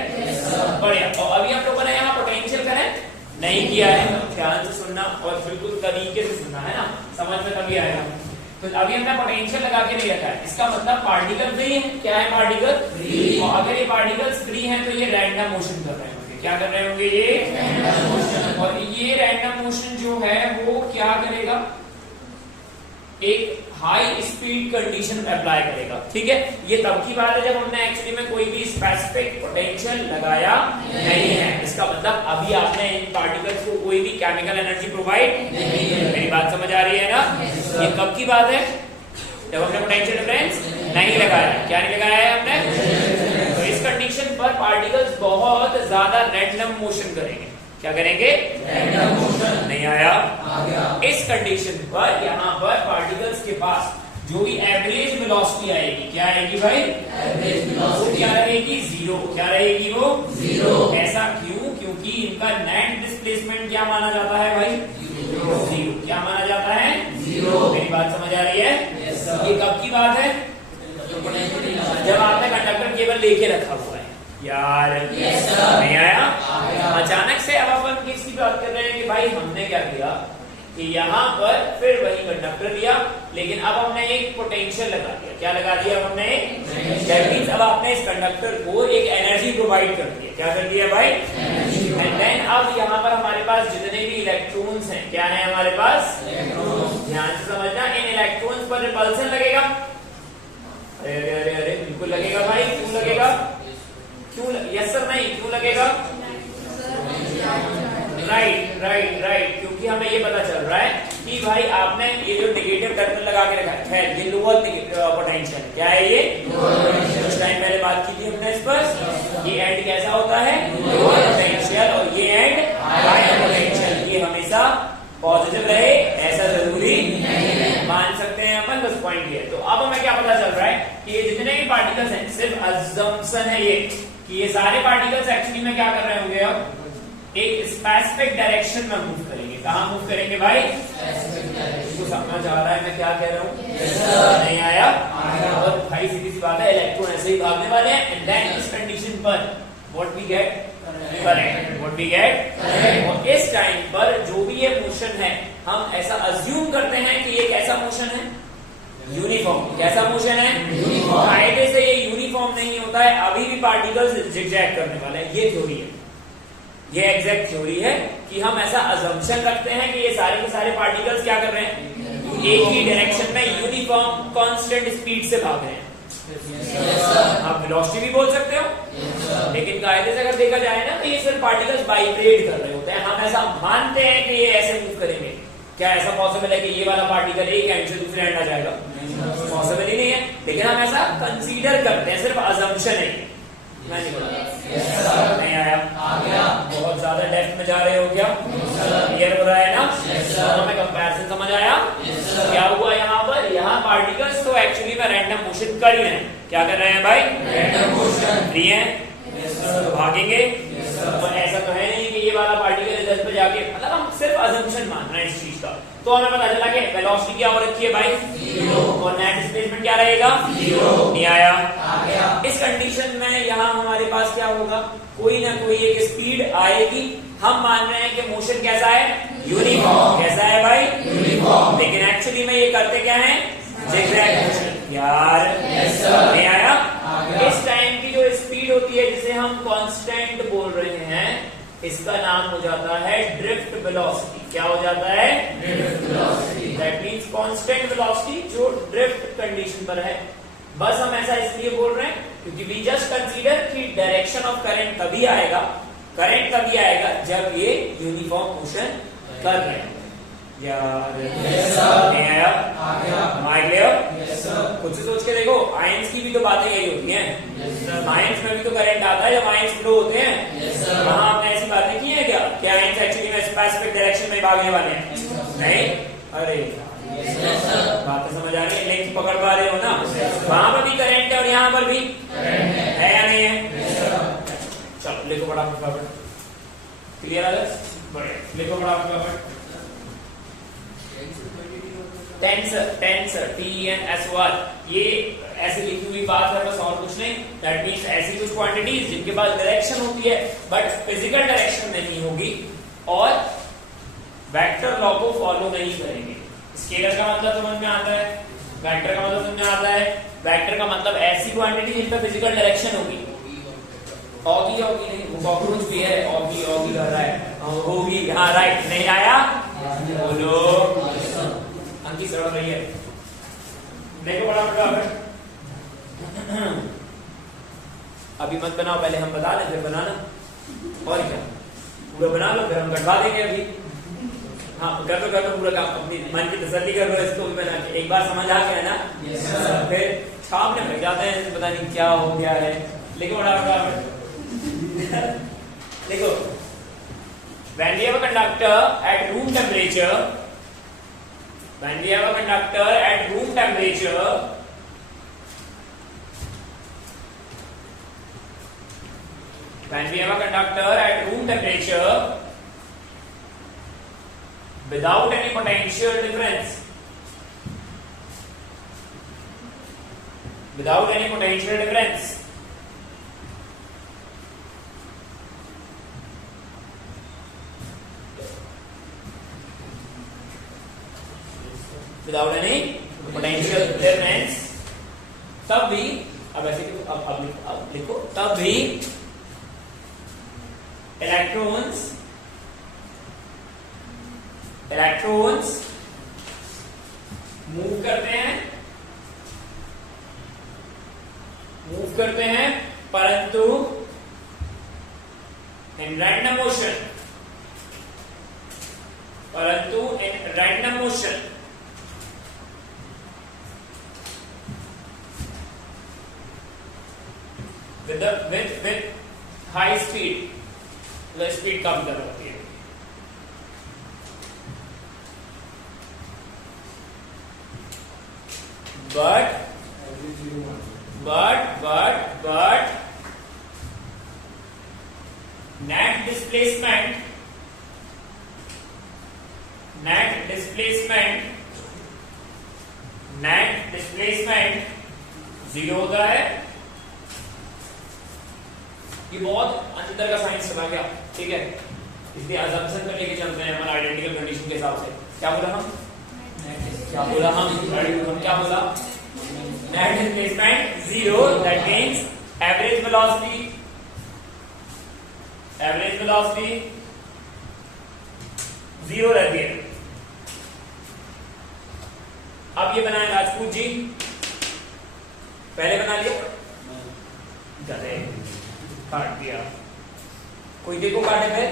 बढ़िया। और अभी हम लोगों ने यहाँ पोटेंशियल कनेक्ट नहीं किया है, ध्यान से सुनना और बिल्कुल तरीके से सुनना है ना, समझ में तभी आएगा। तो अभी हमने पोटेंशियल लगा के नहीं रखा है, इसका मतलब पार्टिकल फ्री है। क्या है पार्टिकल फ्री, और अगर ये पार्टिकल्स फ्री हैं तो ये रैंडम मोशन कर रहे होंगे। क्या कर रहे होंगे ये रैंडम मोशन। और ये रैंडम मोशन जो है वो क्या करेगा, एक हाई स्पीड कंडीशन अप्लाई करेगा, ठीक है। ये तब की बात है जब हमने एक्चुअली में कोई भी स्पेसिफिक पोटेंशियल लगाया नहीं है। इसका मतलब अभी आपने इन पार्टिकल्स को कोई भी केमिकल एनर्जी प्रोवाइड नहीं है। मेरी बात समझ आ रही है ना। ये कब की बात है, जब हमने पोटेंशियल डिफरेंस नहीं लगाया। क्या नहीं लगाया है हमने, तो इस कंडीशन पर पार्टिकल्स बहुत ज्यादा रैंडम मोशन करेंगे। क्या करेंगे, रैंडम मोशन। नहीं आया, आ गया। इस कंडीशन पर यहाँ पर पार्टिकल्स के पास जो भी एवरेज वेलोसिटी आएगी, क्या आएगी भाई, एवरेज वेलोसिटी क्या रहेगी, जीरो। क्या रहेगी वो, जीरो। ऐसा क्यों, क्योंकि इनका नेट डिस्प्लेसमेंट क्या माना जाता है भाई, जीरो। क्या माना जाता है, जीरो। मेरी बात समझ आ रही है। ये कब की बात है, जब आपने कंडक्टर केबल लेके रखा हुआ है यार, नहीं आया। अचानक से अब अपन किसकी बात कर रहे हैं कि भाई हमने क्या किया कि यहाँ पर फिर वही कंडक्टर लिया, लेकिन अब हमने एक पोटेंशियल लगा दिया। क्या लगा दिया हमने, दैट मींस अब आपने इस कंडक्टर को एक एनर्जी प्रोवाइड कर दी। क्या कर दिया भाई, एंड देन अब यहाँ पर हमारे पास जितने भी इलेक्ट्रॉन्स हैं, क्या है हमारे पास, ध्यान से समझना, इन इलेक्ट्रॉन्स पर रिपल्सन लगेगा। अरे अरे अरे अरे बिल्कुल लगेगा भाई, क्यों लगेगा, क्यों, यस सर नहीं, क्यों लगेगा, राइट, क्योंकि हमें ये पता चल रहा है कि भाई आपने ये जो नेगेटिव टर्मिनल लगा के रखा है, ये लोअर पोटेंशियल, क्या है ये, कुछ टाइम पहले बात की थी हमने इस पर। ये एंड कैसा होता है, लोअर पोटेंशियल, और ये एंड हायर पोटेंशियल। ये हमेशा पॉजिटिव रहे ऐसा जरूरी नहीं, मान सकते हैं अपन, बस पॉइंट ये। तो अब हमें क्या पता चल रहा है कि ये जितने भी पार्टिकल्स हैं, सिर्फ अजम्पशन है ये कि ये सारे पार्टिकल्स एक्चुअली में क्या कर रहे होंगे, अब एक स्पेसिफिक डायरेक्शन में मूव करेंगे। कहाँ मूव करेंगे भाई, इसको समझ आ रहा है मैं क्या कह रहा हूँ, नहीं आया। और भाई सीधी सी बात है, इलेक्ट्रॉन ऐसे ही भागने वाले हैं, एंड देन इस कंडीशन पर what we get, current, what we get. और इस टाइम पर जो भी ये मोशन है, हम ऐसा अज्यूम करते हैं कि ये कैसा मोशन है, यूनिफॉर्म। कैसा मोशन है, यूनिफॉर्म। कायदे से ये यूनिफॉर्म नहीं होता है, अभी भी पार्टिकल्स जिगजैग करने वाले हैं। ये थ्योरी है, ये एग्जैक्ट थ्योरी है कि हम ऐसा अजम्पशन रखते हैं कि ये सारे के सारे पार्टिकल्स क्या कर रहे हैं, एक ही डायरेक्शन में यूनिफॉर्म कांस्टेंट स्पीड से भाग रहे हैं। आप वेलोसिटी भी बोल सकते हो, लेकिन कायदे से अगर देखा जाए ना तो ये सिर्फ पार्टिकल्स वाइब्रेट कर रहे होते हैं। हम ऐसा मानते हैं कि ये ऐसे मूव करेंगे। क्या ऐसा पॉसिबल है कि ये वाला पार्टिकल एक एंड से दूसरे एंड आ जाएगा, पॉसिबल ही नहीं है, लेकिन हम ऐसा कंसीडर करते हैं, सिर्फ अजम्पशन है। मैं नहीं बोला, नहीं आया, आ गया। बहुत ज्यादा डेप्थ में जा रहे हो क्या, क्लियर हो रहा है ना, तो हमें कंपैरिजन समझ आया। क्या हुआ यहाँ पर, यहाँ पार्टिकल्स तो एक्चुअली में रैंडम मोशन कर ही रहे हैं। क्या कर रहे हैं भाई, रैंडम मोशन, फ्री है तो भागेंगे। तो ऐसा तो है नहीं कि ये वाला पार्टिकल इधर पे जाके, मतलब हम सिर्फ अजम्पशन मान रहे हैं इस चीज का। तो हमें पता चला कि वेलोसिटी क्या हो रखी है भाई, जीरो, और नेट डिस्प्लेसमेंट क्या रहेगा, जीरो। नहीं आया, आ गया। इस कंडीशन में यहाँ हमारे पास क्या होगा, कोई ना कोई एक स्पीड आएगी। हम मान रहे हैं कि मोशन कैसा है, यूनिफॉर्म। कैसा है भाई, यूनिफॉर्म। लेकिन एक्चुअली में ये करते क्या है, जिगजैग मोशन। यार नहीं आया, इस टाइम की जो स्पीड होती है जिसे हम कांस्टेंट बोल रहे हैं, इसका नाम हो जाता है ड्रिफ्ट वेलोसिटी। क्या हो जाता है, drift velocity. That means constant velocity जो ड्रिफ्ट कंडीशन पर है। बस हम ऐसा इसलिए बोल रहे हैं क्योंकि वी जस्ट कंसीडर कि डायरेक्शन ऑफ करंट तभी आएगा जब ये यूनिफॉर्म मोशन कर रहे हैं। यार नहीं आया? माइक ले खुद से सोच के देखो, आयंस की भी तो बातें यही होती हैं। आयंस में भी तो करंट आता है जब आयंस फ्लो होते हैं। वहां आपने ऐसी बातें की है क्या आयंस एक्चुअली में स्पेसिफिक डायरेक्शन में भागने वाले हैं? नहीं? अरे बात तो समझ आ रही है, लिंक पकड़ पा रहे हो ना? वहां पर भी करंट है और यहाँ पर भी है या नहीं है? चलो लिखो बड़ा फटाफट। क्लियर है? लिखो बड़ा फटाफट। टेंसर TENSOR, ये ऐसी लिखी हुई बात है, बस और कुछ नहीं। दैट मींस ऐसी कुछ क्वांटिटीज जिनके पास डायरेक्शन होती है बट फिजिकल डायरेक्शन नहीं होगी और वेक्टर लॉ को फॉलो नहीं करेंगे। स्केलर का मतलब समझ में आता है, वेक्टर का मतलब समझ में आता है। वेक्टर का मतलब ऐसी क्वांटिटी जिन पर फिजिकल डायरेक्शन होगी। ऑगी नहीं, वो कॉकरोच भी है, ऑगी कर रहा है, होगी। हाँ राइट, नहीं आया? बोलो, अंकी सड़ रही है। देखो बड़ा अभी मत बनाओ, पहले हम बता लें फिर बनाना। और क्या, पूरा बना लो फिर हम कटवा देंगे अभी। हाँ कर दो पूरा काम, अपनी मन की तसल्ली कर लो इसको भी बना के। एक बार समझ आ गया ना? फिर छापने लग जाते हैं, पता नहीं क्या हो गया है। लिखो बड़ा देखो, when we have a conductor at room temperature, when we have a conductor at room temperature, when we have a conductor at room temperature without any potential difference, without any potential difference, without any potential difference, तब भी, अब ऐसे अब लिखो, तब भी electrons move करते हैं परंतु in random motion, with high speed, the speed कम कर होती है। but net displacement जीरो होता है। ये बहुत अंदर का साइंस चला गया, ठीक है? इसलिए अजम्पशन कर लेके चलते हैं हमारा आइडेंटिकल कंडीशन के हिसाब से। क्या बोला हम? क्या बोला? Net displacement zero, that means average velocity zero रहती है। अब ये बनाए राजपूत जी, पहले बना लिया, चले काट दिया। कोई देखो काटे पे,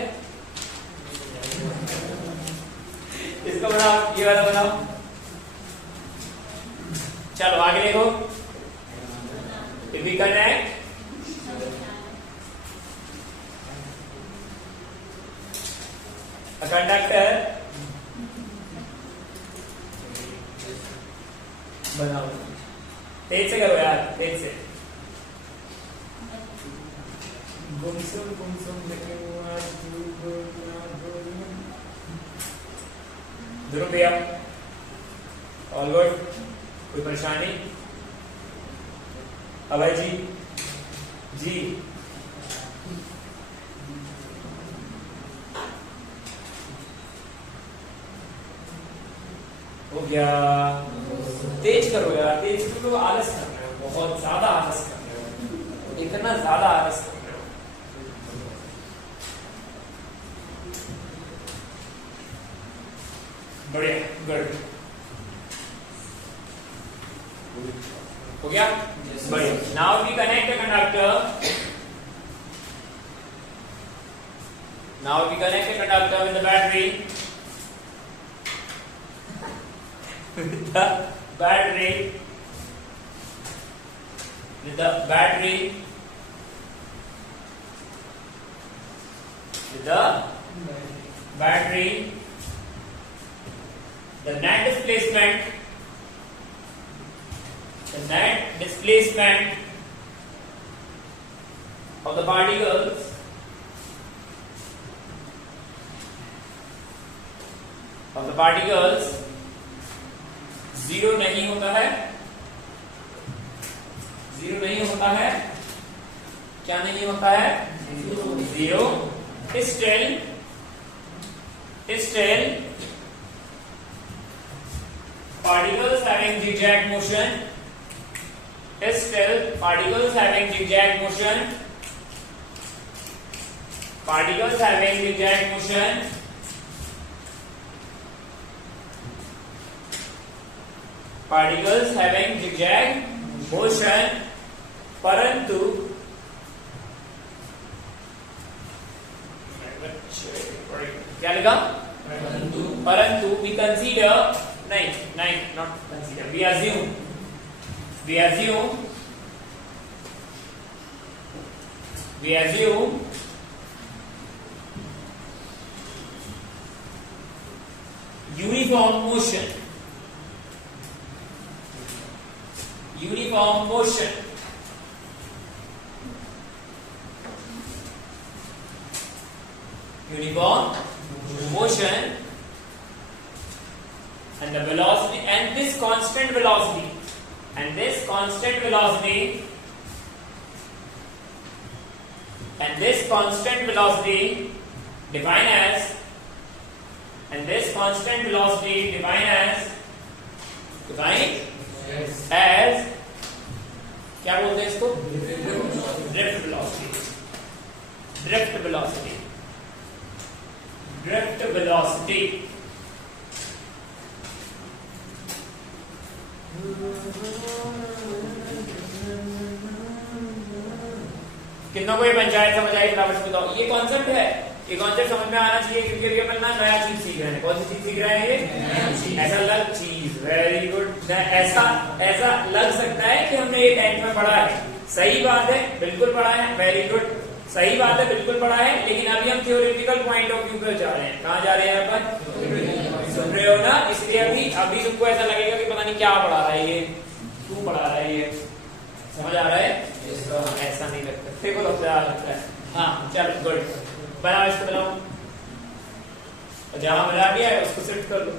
इसको बनाओ, ये वाला बनाओ। चलो आगे देखो, if we connect a conductor, बनाओ, तेज से करो यार, तेज से। ध्रुव भैया, ऑल गुड? कोई परेशानी? अभय जी हो गया? तेज करो यार, तेज करो। आलस कर रहे हो, बहुत ज्यादा आलस कर रहे हो, इतना ज्यादा आलस कर रहे हो। बढ़िया, गुड। हो गया? बढ़िया. Now we connect the conductor. Now we connect the conductor with the battery. With the battery. With the battery. With the battery. The net displacement of the particles zero नहीं होता है. जीरो नहीं होता है. क्या नहीं होता है? Zero. Still particles having zigzag motion. Particles having zigzag motion. परंतु क्या लिखा? परंतु we consider not consider, we assume uniform motion and the velocity and this constant velocity defined as क्या बोलते हैं इसको? drift velocity. कितना कोई पंचायत समझ आई? फटाफट बताओ. ये कॉन्सेप्ट है, ये कॉन्सेप्ट समझ में आना चाहिए क्योंकि अभी अपन ना नया चीज सीख रहे हैं. कौन सी चीज सीख रहे हैं? ये ऐसा लग चीज. Very good. ऐसा लग सकता है कि हमने ये 10th में पढ़ा है. सही बात है, बिल्कुल पढ़ा है. वेरी गुड, सही बात है, बिल्कुल पढ़ा है. लेकिन अभी हम थ्योरेटिकल पॉइंट ऑफ व्यू पे जा रहे हैं. कहाँ जा रहे हैं अपन? सुन रहे हो ना? इसलिए अभी तुमको ऐसा लगेगा कि पता नहीं क्या पढ़ा रहा है ये, क्यों पढ़ा रहा है ये. समझ आ रहा है? ऐसा नहीं लगता. देखो लगता है. हाँ चलो गुड. बनाओ इसको, बनाओ. जहां बना दिया है उसको शिफ्ट कर लो.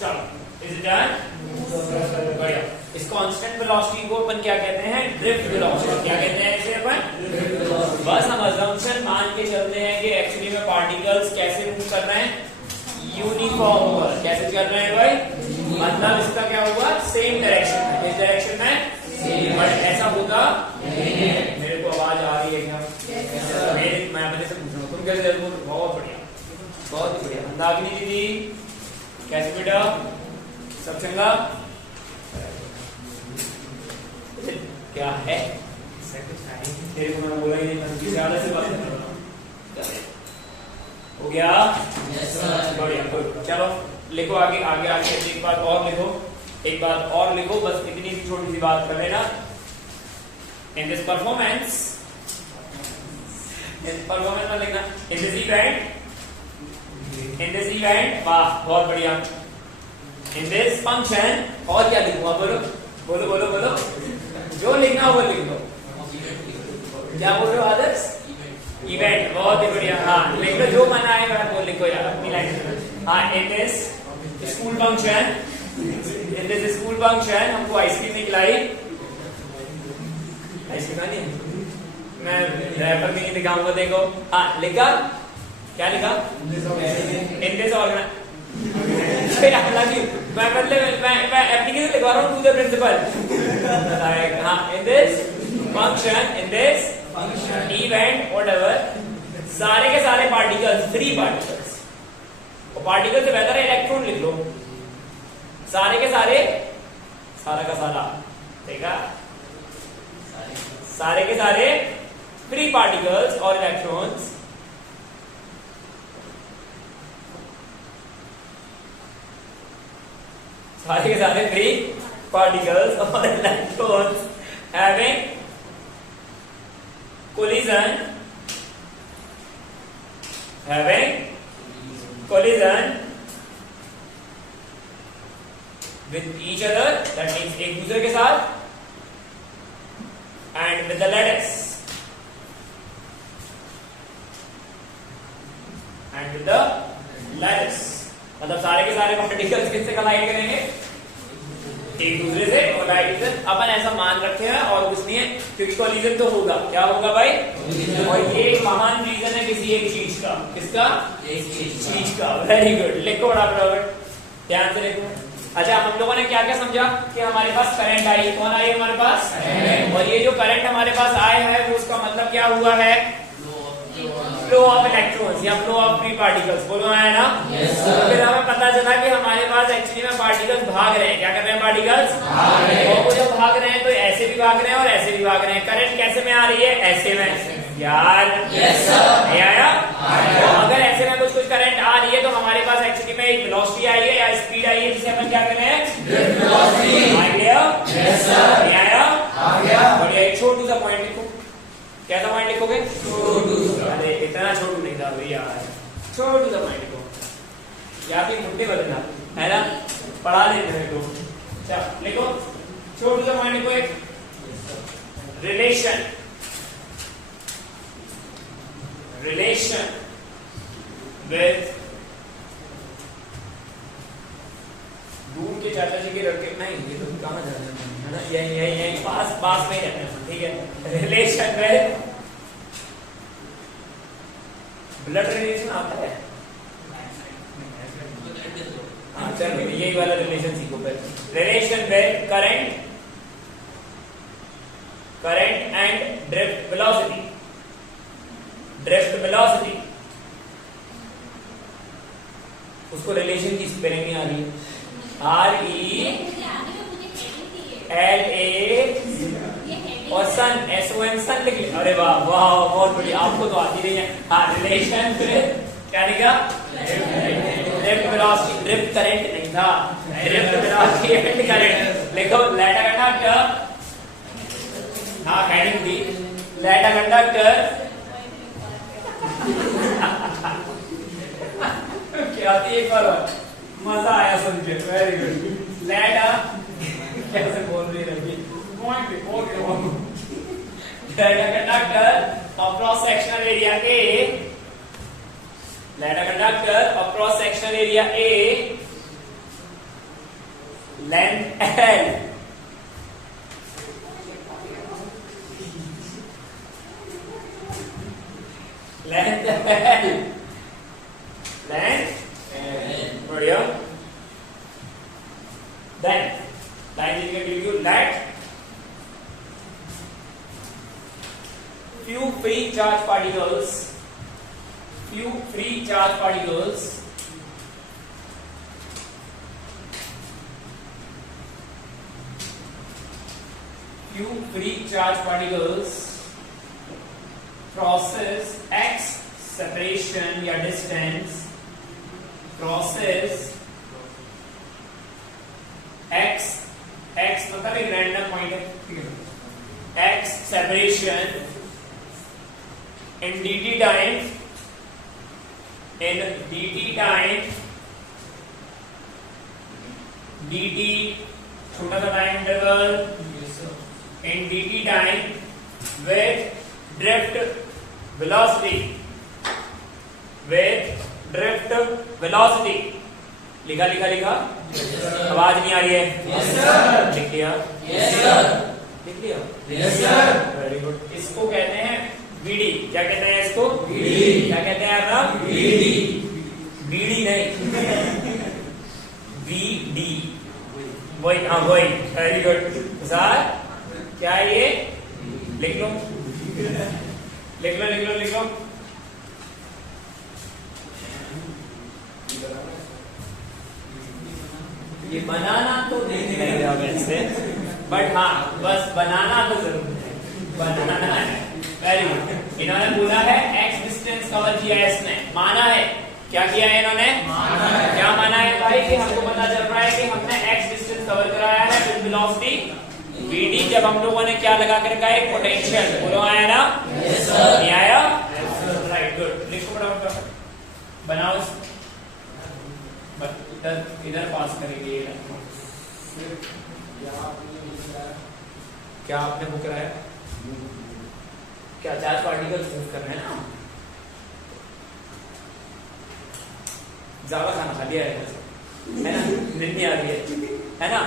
चलो, इज इट डन? बढ़िया. इस कांस्टेंट वेलोसिटी को अपन क्या कहते हैं? Drift velocity. क्या कहते हैं इसे अपन? बस हम अजम्पशन मान के चलते हैं कि एक्चुअली में पार्टिकल्स कैसे मूव कर रहे हैं? यूनिफॉर्म पर. कैसे कर रहे हैं भाई? मतलब इसका क्या हुआ? सेम डायरेक्शन में. किस डायरेक्शन में? बट ऐसा होता मेरे को आवाज आ रही है क्या? मैं अपने से पूछ रहा हूँ. तुम कैसे? बहुत बढ़िया, बहुत बढ़िया. मंदाकिनी दीदी कैसे बेटा? सब चंगा? क्या है? तेरे को मैं बोला ही नहीं. ज्यादा से बात कर रहा हूँ. हो गया? बढ़िया. चलो लिखो आगे. एक बात और लिखो. बस इतनी सी छोटी सी बात कर लेना. इन दिस परफॉर्मेंस में लिखना इन दिस इवेंट. वाह बहुत बढ़िया. इन दिस फंक्शन. और क्या लिखूंगा? बोलो. जो लिखना वो लिख दो. क्या बोल रहे हो आदर्श? इवेंट. बहुत ही बढ़िया. हाँ लिख लो, जो मना आएगा वो लिखो यार अपनी लाइन में. हाँ इन दिस स्कूल फंक्शन हमको आइसक्रीम नहीं खिलाई. आइसक्रीम खानी है? मैं रैपर भी नहीं दिखाऊंगा. देखो. हाँ लिखा. क्या लिखा? In this organization. मैं एप्लीकेशन लिखवा रहा हूँ टू द प्रिंसिपल। हाँ, in this function event whatever, सारे के सारे पार्टिकल्स, फ्री पार्टिकल्स, और पार्टिकल से बेहतर है इलेक्ट्रॉन लिख लो, सारे के सारे, सारा का सारा, ठीक है, सारे के सारे फ्री पार्टिकल्स और इलेक्ट्रॉन्स सारे के सारे फ्री पार्टिकल्स और electrons having collision with each other, that means एक दूसरे के साथ, and with the lattice, मतलब सारे के सारे पार्टिकल्स किससे कोलाइड करेंगे, एक दूसरे से कोलाइड। अपन ऐसा मान रखे हैं और कुछ नहीं है, क्योंकि कोलिजन तो होगा, क्या होगा भाई, और ये एक महान रीजन है किसी एक चीज का, किसका, एक चीज का। वेरी गुड, लिखो फटाफट, ध्यान से लिखो। अच्छा, हम लोगों ने क्या क्या समझा कि हमारे पास करंट आई, कौन आई हमारे पास, और ये जो करंट हमारे पास आया है वो उसका मतलब क्या हुआ है, फ्लो ऑफ इलेक्ट्रॉन्स या फ्लो ऑफ फ्री पार्टिकल्स, बोलो है ना। फिर हमें पता चला कि हमारे पास एक्चुअली में पार्टिकल्स भाग रहे हैं, क्या कर रहे हैं, पार्टिकल्स भाग रहे हैं, और वो जब भाग रहे हैं तो ऐसे भी भाग रहे हैं और ऐसे भी भाग रहे हैं। करंट कैसे में आ रही है, ऐसे में, यार नहीं आया, अगर ऐसे में कुछ करंट आ रही है तो हमारे पास एक्चुअली में एक वेलोसिटी आई है या स्पीड आई है, जिसे अपन क्या कर रहे हैं, आइडिया, नहीं आया, बढ़िया। एक छोटू सा पॉइंट लिखो, कैसा पॉइंट लिखोगे, अरे इतना छोटू नहीं था भैया, छोटू सा पॉइंट लिखो, या फिर मुट्ठी बदलना है ना, पढ़ा लेते हैं तो। अच्छा लिखो, छोटू सा पॉइंट लिखो, एक रिलेशन with दूर के चाचा जी के लड़के, नहीं ये तो कहाँ जा रहे हैं, है ना, यही पास में ही रहते हैं, ठीक है। रिलेशन विद, ब्लड रिलेशन आता है, हाँ चल यही वाला रिलेशन सीखो फिर। Relation with current and drift velocity, उसको रिलेशन की स्पेलिंग नहीं आ रही है, RELA और सन, SON, सन लिख लिया। अरे वाह वाह, बहुत बढ़िया, आपको तो आती नहीं है। हाँ, रिलेशन क्या लिखा, ड्रिफ्ट वेलोसिटी, ड्रिफ्ट करंट नहीं था, ड्रिफ्ट वेलोसिटी एंड करंट लिखो। लेटा कंडक्टर, हाँ हेडिंग थी, लेटा कंडक्टर क्या थी, एक बार मजा आया सुन के, वेरी गुड। लेटा कैसे बोल रही है, लेटा conductor of cross sectional area A, let a conductor of cross sectional area A, length L, length L, बढ़िया। Then line is going to give you let few free charge particles crosses x separation या distance, crosses x मतलब एक random point है, x separation in dt time dt छोटा सा time interval in dt time with drift velocity लिखा आवाज नहीं आ रही है, लिख लिया, वेरी गुड। इसको कहते हैं VD, क्या कहते हैं इसको, क्या कहते हैं आपका, VD नहीं VD वही, हाँ वही, वेरी गुड सर। क्या है ये? लिख लो लिख लो लिख लो लिख लो। ये बनाना तो नहीं रहेगा वैसे, बट हाँ बस बनाना तो जरूर है, बनाना है। Very good. इन्होंने बोला है x डिस्टेंस कवर किया है, इसने माना है। क्या किया है इन्होंने? माना है। क्या माना है भाई? कि हमको पता चल रहा है कि हमने x डिस्टेंस कवर कराया है विद वेलोसिटी vd, जब हम लोगों ने क्या लगा कर रखा है? पोटेंशियल। बोलो आया ना? Yes sir. नहीं आया? Right, good. लिखो फटाफट, बनाओ। इधर पास करेंगे। क्या आपने बुक कराया? क्या चार्ज पार्टिकल्स मूव कर रहे हैं ना? ज्यादा खाना खा लिया है ना? नहीं आ रही है ना?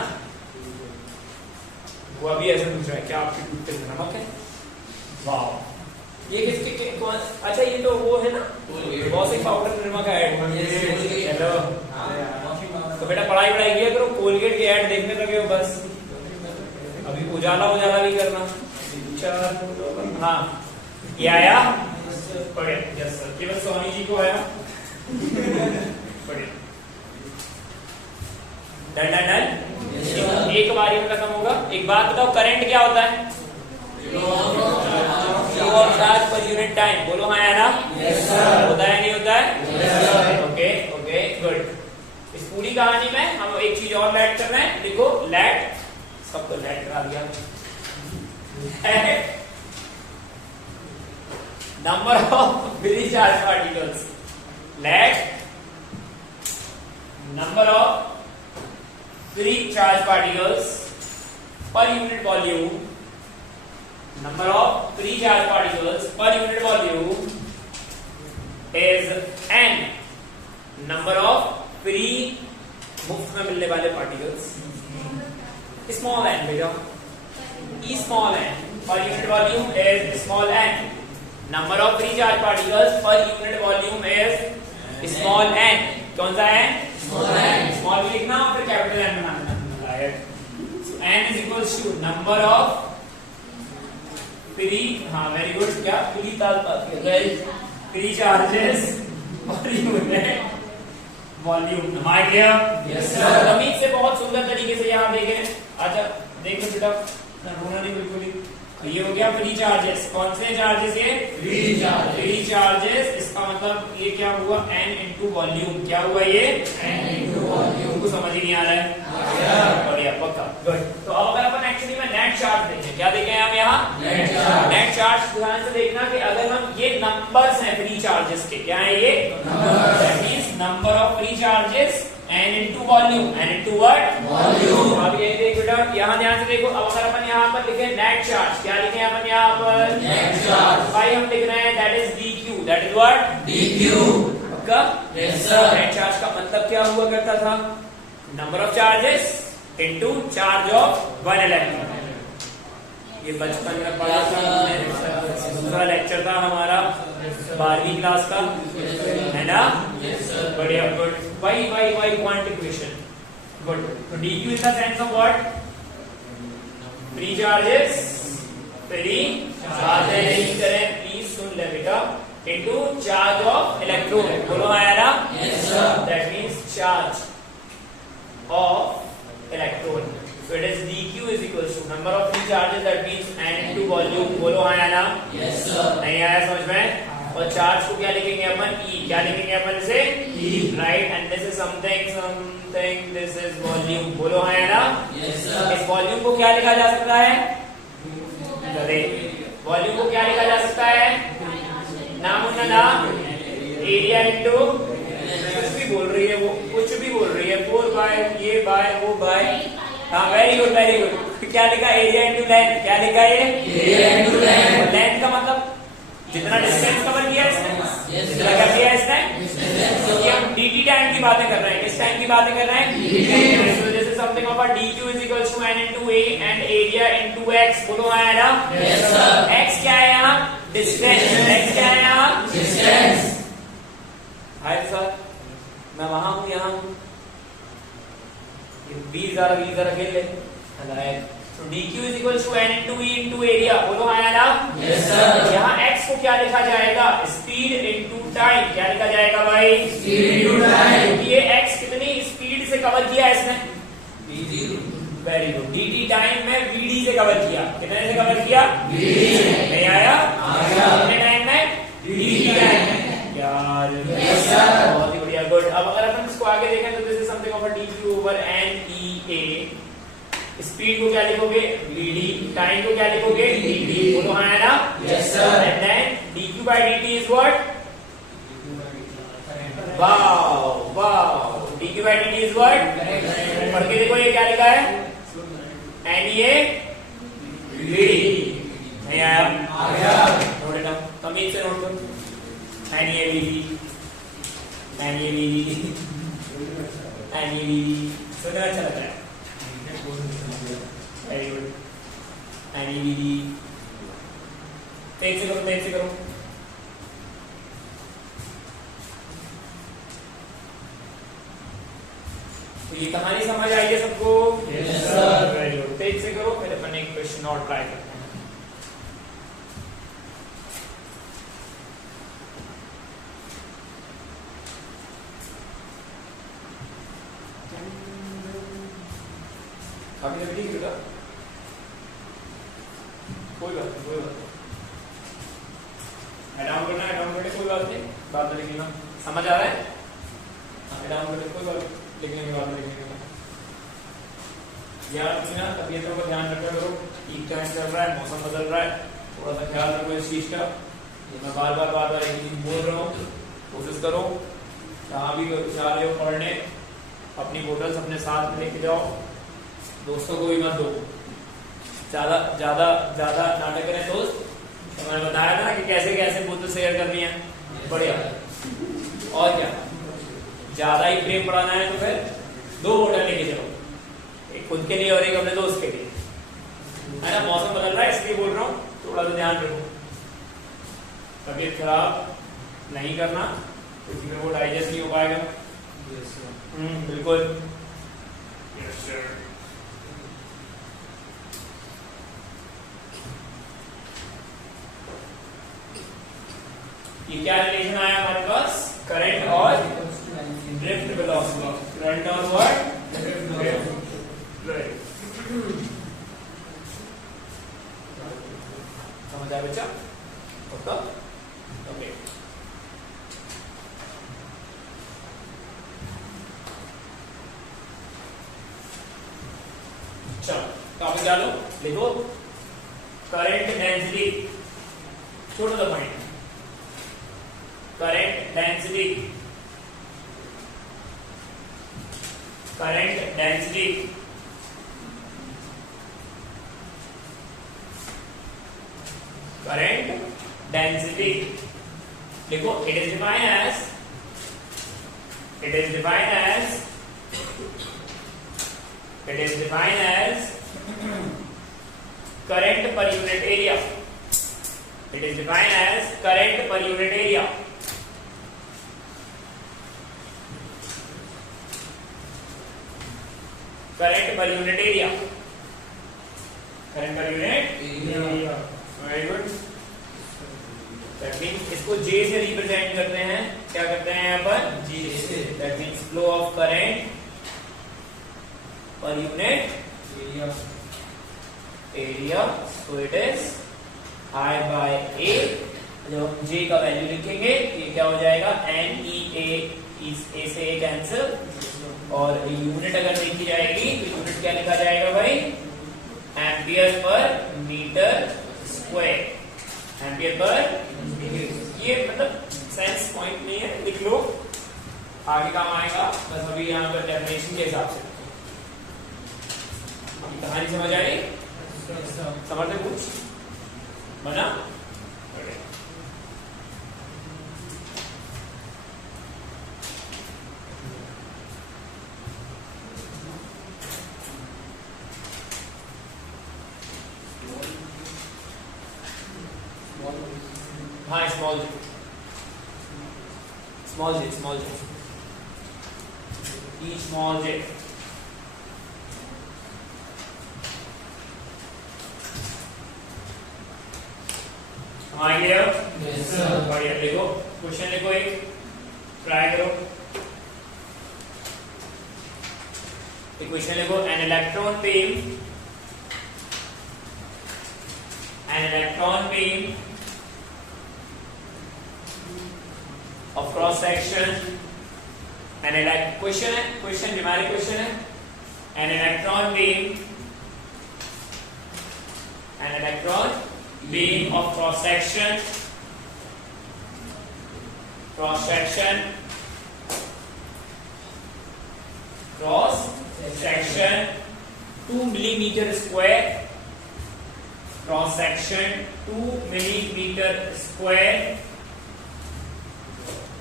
वो अभी ऐसे पूछ रहा है क्या आपके दूध पे नमक है? वाह, ये किसके कौन? अच्छा ये तो वो है ना, वॉशिंग पाउडर निर्मा का ऐड। हेलो, तो बेटा पढ़ाई किया करो, कोलगेट के ऐड देखने लगे हो बस। अभी उजाला उजाला भी करना। हाँ, ये आया? बढ़िया, यस सर। केवल सोनी जी को आया? बढ़िया, डन डन डन। एक बारी में खत्म होगा। एक बात बताओ, करंट क्या होता है? फ्लो ऑफ चार्ज पर यूनिट टाइम। बोलो हाँ या ना? Yes sir. होता है नहीं होता है? Yes sir. Okay okay, good. इस पूरी कहानी में हम एक चीज और ऐड कर रहे हैं। देखो, लेट, सबको लेट करा दिया। Number of free charge particles. Let number of free charge particles per unit volume, number of free charge particles per unit volume is n, number of free मुफ्त में मिलने वाले particles small n, बेटा e small n per unit volume is small n, number of free charge particles per unit volume is small n। कौन सा है? Small भी लिखना और फिर कैपिटल एन बनाना। n is equals to number of free, हाँ वेरी गुड, क्या फ्री चार्जेस और unit volume. My dear, yes sir. तमीज से बहुत सुंदर तरीके से यहाँ देखें। अच्छा देखो बेटा, रोना नहीं बिल्कुल ही। ये हो गया फ्री चार्जेस। कौन से चार्जेस? ये फ्री चार्जेस। फ्री चार्जेस, इसका मतलब ये क्या हुआ? n into volume. क्या हुआ ये? n into volume. को समझ ही नहीं आ रहा है? बढ़िया, पक्का, गुड। तो अब अगर अपन एक्चुअली में नेट चार्ज देखें, क्या देखें हम यहाँ? Net charge. ध्यान से देखना कि अगर हम ये नंबर्स हैं फ्री चार्जेस के, क्या है ये? That means number of free charges n into volume, n into what? Volume। अब ये देख बेटा, यहाँ ध्यान से देखो। अब अगर अपन यहाँ पर लिखे नेट चार्ज, क्या लिखे अपन यहाँ पर? Net charge. भाई हम लिख रहे हैं that is dq, that is what? dq। पक्का? Yes sir. नेट चार्ज का मतलब क्या हुआ करता था? Number of charges into charge of one electron. ये बचपन में पढ़ा था, दूसरा लेक्चर था हमारा 12वीं क्लास का, है ना? बढ़िया, गुड। Why quantification, good. तो dq is the sense of what? Free charges, free charges करें, प्लीज सुन ले बेटा, इनटू चार्ज ऑफ इलेक्ट्रॉन। बोलो आया ना? Yes sir. That means charge of electron. So it is dq is equals to number of free charges, that means n into volume। बोलो आया ना? Yes sir. नहीं आया समझ में? और चार्ज को क्या लिखेंगे अपन? E। क्या लिखेंगे अपन इसे? E, right. And this is something, this is volume. बोलो आया ना? Yes sir. इस वॉल्यूम को क्या लिखा जा सकता है? अरे वॉल्यूम को क्या लिखा जा सकता है? नाम उन्ना नाम, एरिया इंटू, कुछ भी बोल रही है वो, कुछ भी बोल रही है, 4 बाय ये बाय वो बाय। हाँ वेरी गुड वेरी गुड। क्या लिखा? Area into length. क्या लिखा ये? Area into length. लेंथ का मतलब जितना डिस्टेंस कवर किया इसने, जितना क्या किया इसने, क्योंकि हम dt टाइम की बातें कर रहे हैं। किस टाइम की बातें कर रहे हैं? तो जैसे something of dq is equals to n into a and area into x। बोलो आया ना? Yes sir. x क्या है यहाँ? डिस्टेंस। x क्या है यहाँ? डिस्टेंस। हाय सर, मैं वहां हूँ, यहाँ हूँ, b जरा खेल ले लाइक तो dq is equals to n into e into area बोलो हाँ या ना यस सर यहाँ x को क्या लिखा जाएगा स्पीड इनटू टाइम क्या लिखा जाएगा भाई स्पीड इनटू टाइम क्योंकि ये x कितनी स्पीड से कवर किया है इसने dt very good dt time में vd से कवर किया कितने से कवर किया vd नहीं आया आ गया कितने टाइम में dt टाइम यार यस सर बहुत ही बढ़िया गुड अब अगर अपन इसको आगे देखें तो this is something of a dq over n e a speed को क्या लिखोगे vd टाइम को क्या लिखोगे dt बोलो हाँ है ना yes sir and then dq by dt is what wow dq by dt is what पढ़ के देखो ये क्या लिखा है NEA VD नहीं आया आ गया नोट इट डाउन कमीज से नोट करो NEA VD सुनने में अच्छा लग रहा है वेरी गुड NEA VD तेज से करो तो ये कहानी समझ आई है सबको यस सर वेरी गुड तेज से करो फिर अपन एक क्वेश्चन और ट्राई करते हैं अभी ठीक है कोई बात नहीं डाउन करना कोई बात नहीं बात तो लिखना समझ आ रहा है डाउन करने कोई बात लिखने के बाद लिखने का यार ना तबीयतों का ध्यान रखा करो ईद टाइम चल रहा है मौसम बदल रहा है थोड़ा सा ख्याल रखो इस चीज का ये मैं बार बार एक चीज बोल रहा हूँ कोशिश करो जहाँ भी जा रहे हो पढ़ने अपनी बोतल्स अपने साथ में लेके जाओ दोस्तों को भी मत दो ज्यादा नाटक करें दोस्त तो मैंने बताया था कि कैसे कैसे बोतल शेयर करनी है बढ़िया और क्या ज्यादा ही प्रेम बढ़ाना है तो फिर 2 बोतल लेके चलो एक खुद के लिए और एक अपने दोस्त के लिए है ना मौसम बदल रहा है इसलिए बोल रहा हूँ थोड़ा सा ध्यान रखो तबीयत खराब नहीं करना क्योंकि फिर वो डाइजेस्ट नहीं हो पाएगा बिल्कुल यस सर ये क्या रिलेशन आया हमारे पास करंट और ड्रिफ्ट वेलोसिटी करंट और व्हाट ड्रिफ्ट समझ आया बच्चा ओके चलो टॉपिक डालो लिखो करंट डेंसिटी छोटा सा point current density current density देखो it is defined as current per unit area current per unit area very good that means इसको J से रिप्रेजेंट करते हैं क्या करते हैं यहाँ पर J से that means flow of current per unit area so it is I by A जब हम J का वैल्यू लिखेंगे ये क्या हो जाएगा NEA इस A से A कैंसिल और यूनिट अगर देखी जाएगी तो यूनिट क्या लिखा जाएगा भाई एम्पियर पर मीटर स्क्वायर ये मतलब सेंस पॉइंट नहीं है लिख लो आगे काम आएगा बस अभी यहाँ पर डेफिनेशन के हिसाब से कहानी समझ आई समझते कुछ बना हाँ small j e small j हमारे लिए Yes, sir. बढ़िया। देखो क्वेश्चन लिखो, एक ट्राई करो। एक क्वेश्चन लिखो, an electron beam of cross section, question है, क्वेश्चन हमारे क्वेश्चन है, an electron beam of cross section 2 millimeter square, cross section 2 millimeter square,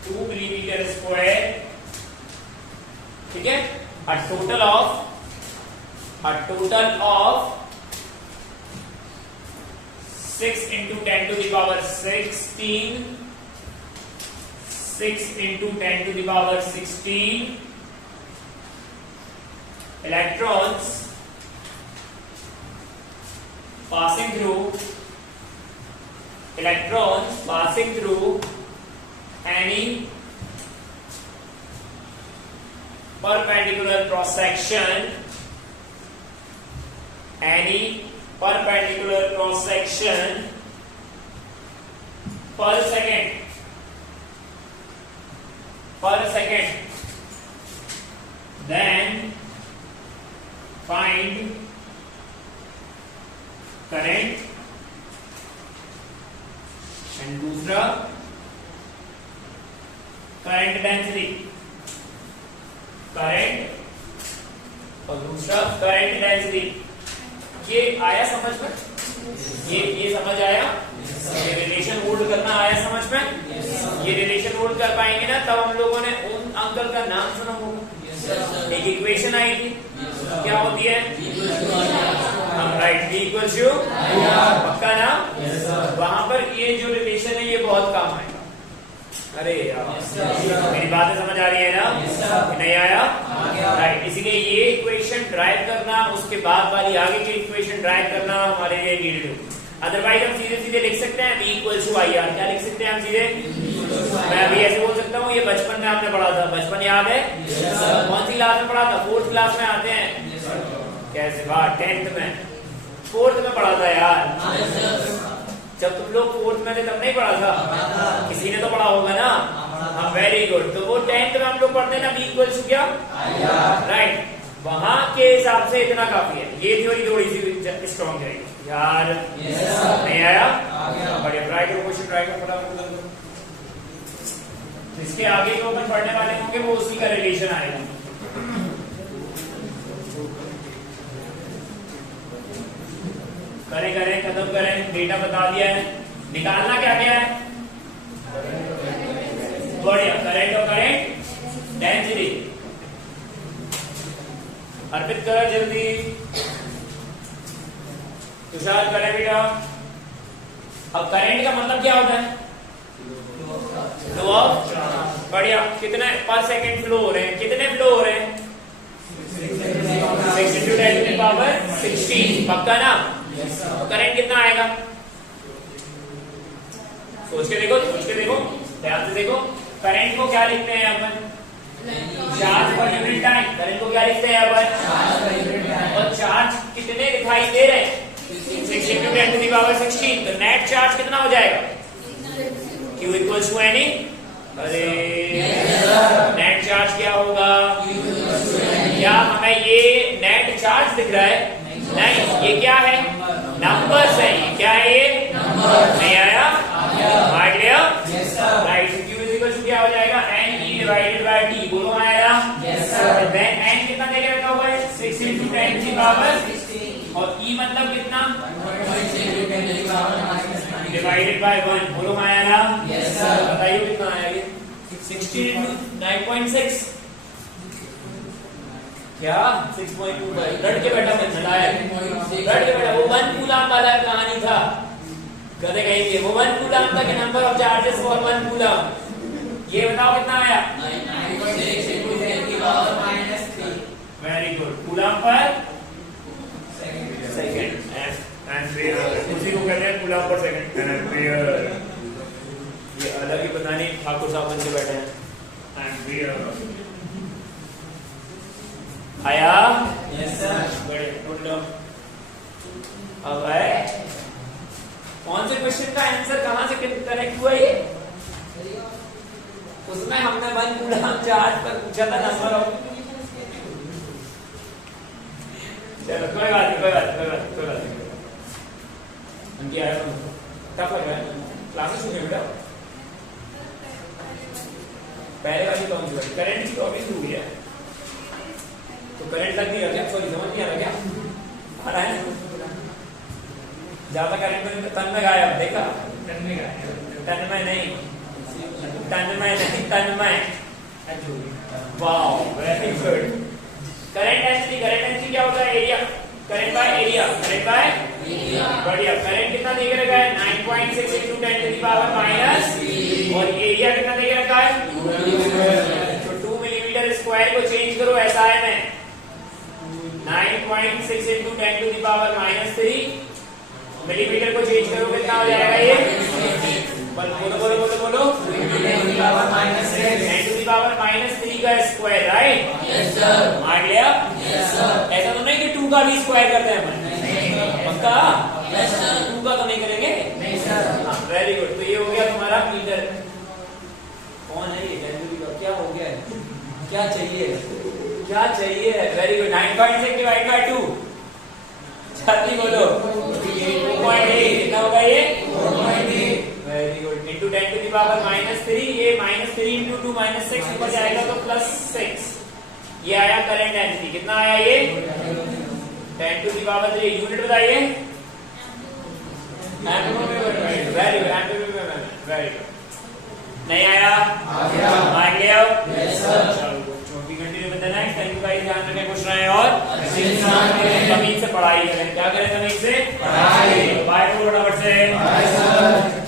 2 millimeter square, ठीक है। A total of 6 into 10 to the power 16, 6 into 10 to the power 16 electrons passing through any perpendicular cross section per second, then find current, and दूसरा current density, और दूसरा current density. ये आया समझ में? ये समझ आया? ये रिलेशन होल्ड करना आया समझ में? ये रिलेशन होल्ड कर पाएंगे ना, तब हम लोगों ने उन अंकल का नाम सुना होगा। एक इक्वेशन आई थी, क्या होती है? राइट, B इक्वल्स टू पक्का ना? वहां पर ये जो रिलेशन है ये बहुत काम आएगा। अरे यार, मेरी बातें समझ आ रही है ना? नहीं आया? राइट, इसीलिए ये इक्वेशन ड्राइव करना, उसके बाद वाली आगे की इक्वेशन ड्राइव करना हमारे लिए नीडेड है। अदरवाइज हम सीधे सीधे लिख सकते हैं B इक्वल्स टू IR। क्या लिख सकते हैं हम सीधे? मैं अभी ऐसे बोल सकता हूँ, ये बचपन में आपने पढ़ा था। बचपन याद है? कौन सी क्लास में पढ़ा था? 4th क्लास में आते हैं। कैसे बात? 10th में, 4th में पढ़ा था यार। जब तुम लोग 4th में थे तब नहीं पढ़ा था? किसी ने तो पढ़ा होगा ना? हाँ, वेरी गुड। तो वो 10th में हम लोग पढ़ते हैं ना, B इक्वल्स टू क्या? राइट, वहां के हिसाब से इतना काफी है। ये थ्योरी थोड़ी सी स्ट्रॉन्ग जाएगी यार। नहीं आया? बढ़िया, ट्राई करो, क्वेश्चन ट्राई करो फटाफट। इसके आगे जो अपन पढ़ने वाले होंगे वो उसी का रिलेशन आएगा। करें खत्म करें, डेटा बता दिया है। निकालना क्या क्या है? बढ़िया, करंट और करंट डेंसिटी। अर्पित करो जल्दी, तुषार करे बेटा। अब करंट का मतलब क्या होता है? फ्लो ऑफ, बढ़िया। कितने पर सेकंड फ्लो हो रहे हैं? कितने फ्लो हो रहे हैं? 6 into 10 to the power 16, पक्का ना? तो करंट कितना आएगा? सोच के देखो, ध्यान से देखो। करंट को क्या लिखते हैं अपन? चार्ज पर यूनिट टाइम। करंट को क्या लिखते हैं अपन? और चार्ज कितने दिखाई दे रहे हैं? 6 into 10 to the power 16। तो नेट चार्ज कितना हो जाएगा? Q equals to any. अरे नेट चार्ज क्या होगा? क्या हमें ये नेट चार्ज दिख रहा है? नहीं, ये क्या है? नंबर्स है। ये क्या है? ये नहीं आया? मार लिया? Right, Q is equal to क्या हो जाएगा? NE divided by T। बोलो आया? देन N कितना दे रखा हुआ है? 6 into 10 की पावर, और E मतलब कितना? Divided by 1। बोलो आया ना? बताइए कितना आया ये? 16 into 9.6। क्या? 6.25। लड़ के बेटा मैं चलाया, लड़ के बेटा। वो 1 कूलम वाला कहानी था, कदे कहीं थे। वो 1 कूलम था कि number of charges for 1 coulomb. ये बताओ कितना आया? 9.6 into 10 की power -3। Very good. Coulomb per second, ampere. उसी को कहते हैं coulomb per second, ampere. Thakur साहब बन के बैठे हैं। आया? Yes, sir. बड़े गुड लो। अब है कौन से क्वेश्चन का आंसर कहां से कनेक्ट हुआ ये? उसमें हमने वन कूड़ाम जहाज पर पूछा था नंबर ऑफ। चलो कोई बात नहीं, कोई बात नहीं, कोई बात नहीं, कोई बात नहीं। उनकी आया तो टफ लग रहा है। क्लासेस सुनिए बेटा। पहले वाली कौन सी वाली? करंट की टॉपिक हुई है तो करंट लग नहीं रहा क्या? सॉरी समझ नहीं आ रहा क्या? आ रहा है ज्यादा करंट में तन में गायब देखा? तन में नहीं, तन्मय नहीं, Tanmay. Wow very good. Current density क्या होता है? Area. Current by area, current by बढ़िया। करंट कितना दे के रखा है? 9.6 into 10 to the power minus, और एरिया कितना दे के रखा है? 2 मिलीमीटर स्क्वायर को चेंज करो SI में। 9.6 into 10 to the power minus 3 millimetre को चेंज करो कितना हो जाएगा ये? बोलो बोलो बोलो बोलो बोलो। 10 to the power माइनस 3 का स्क्वायर, राइट? Yes, sir. मान लिया? Yes, sir. ऐसा तो नहीं कि 2 का भी स्क्वायर करते हैं अपन? पक्का? Yes, sir. 2 का तो नहीं करेंगे? नहीं, sir. Very good. तो ये हो गया तुम्हारा मीटर। कौन है ये? क्या हो गया? क्या चाहिए? क्या चाहिए? Very good. 9.6 डिवाइड बाय 2 जल्दी बोलो। 2.8 कितना होगा ये? 4.8। Very good. Into 10 to the power minus 3, ये माइनस 3 इंटू 2 माइनस 6 ऊपर जाएगा तो प्लस 6। ये आया करंट डेंसिटी। कितना आया ये? 10 to the power 3। यूनिट बताइए। Very good, very good. नहीं आया? मान लिया? Yes, sir. चलो छोटी कंटिन्यू करते हैं। थैंक यू गाइस, ध्यान रखें, खुश रहें और करें। तमीज से पढ़ाई करें। क्या करें? तमीज से पढ़ाई। बाय बोर्ड से। Bye, sir.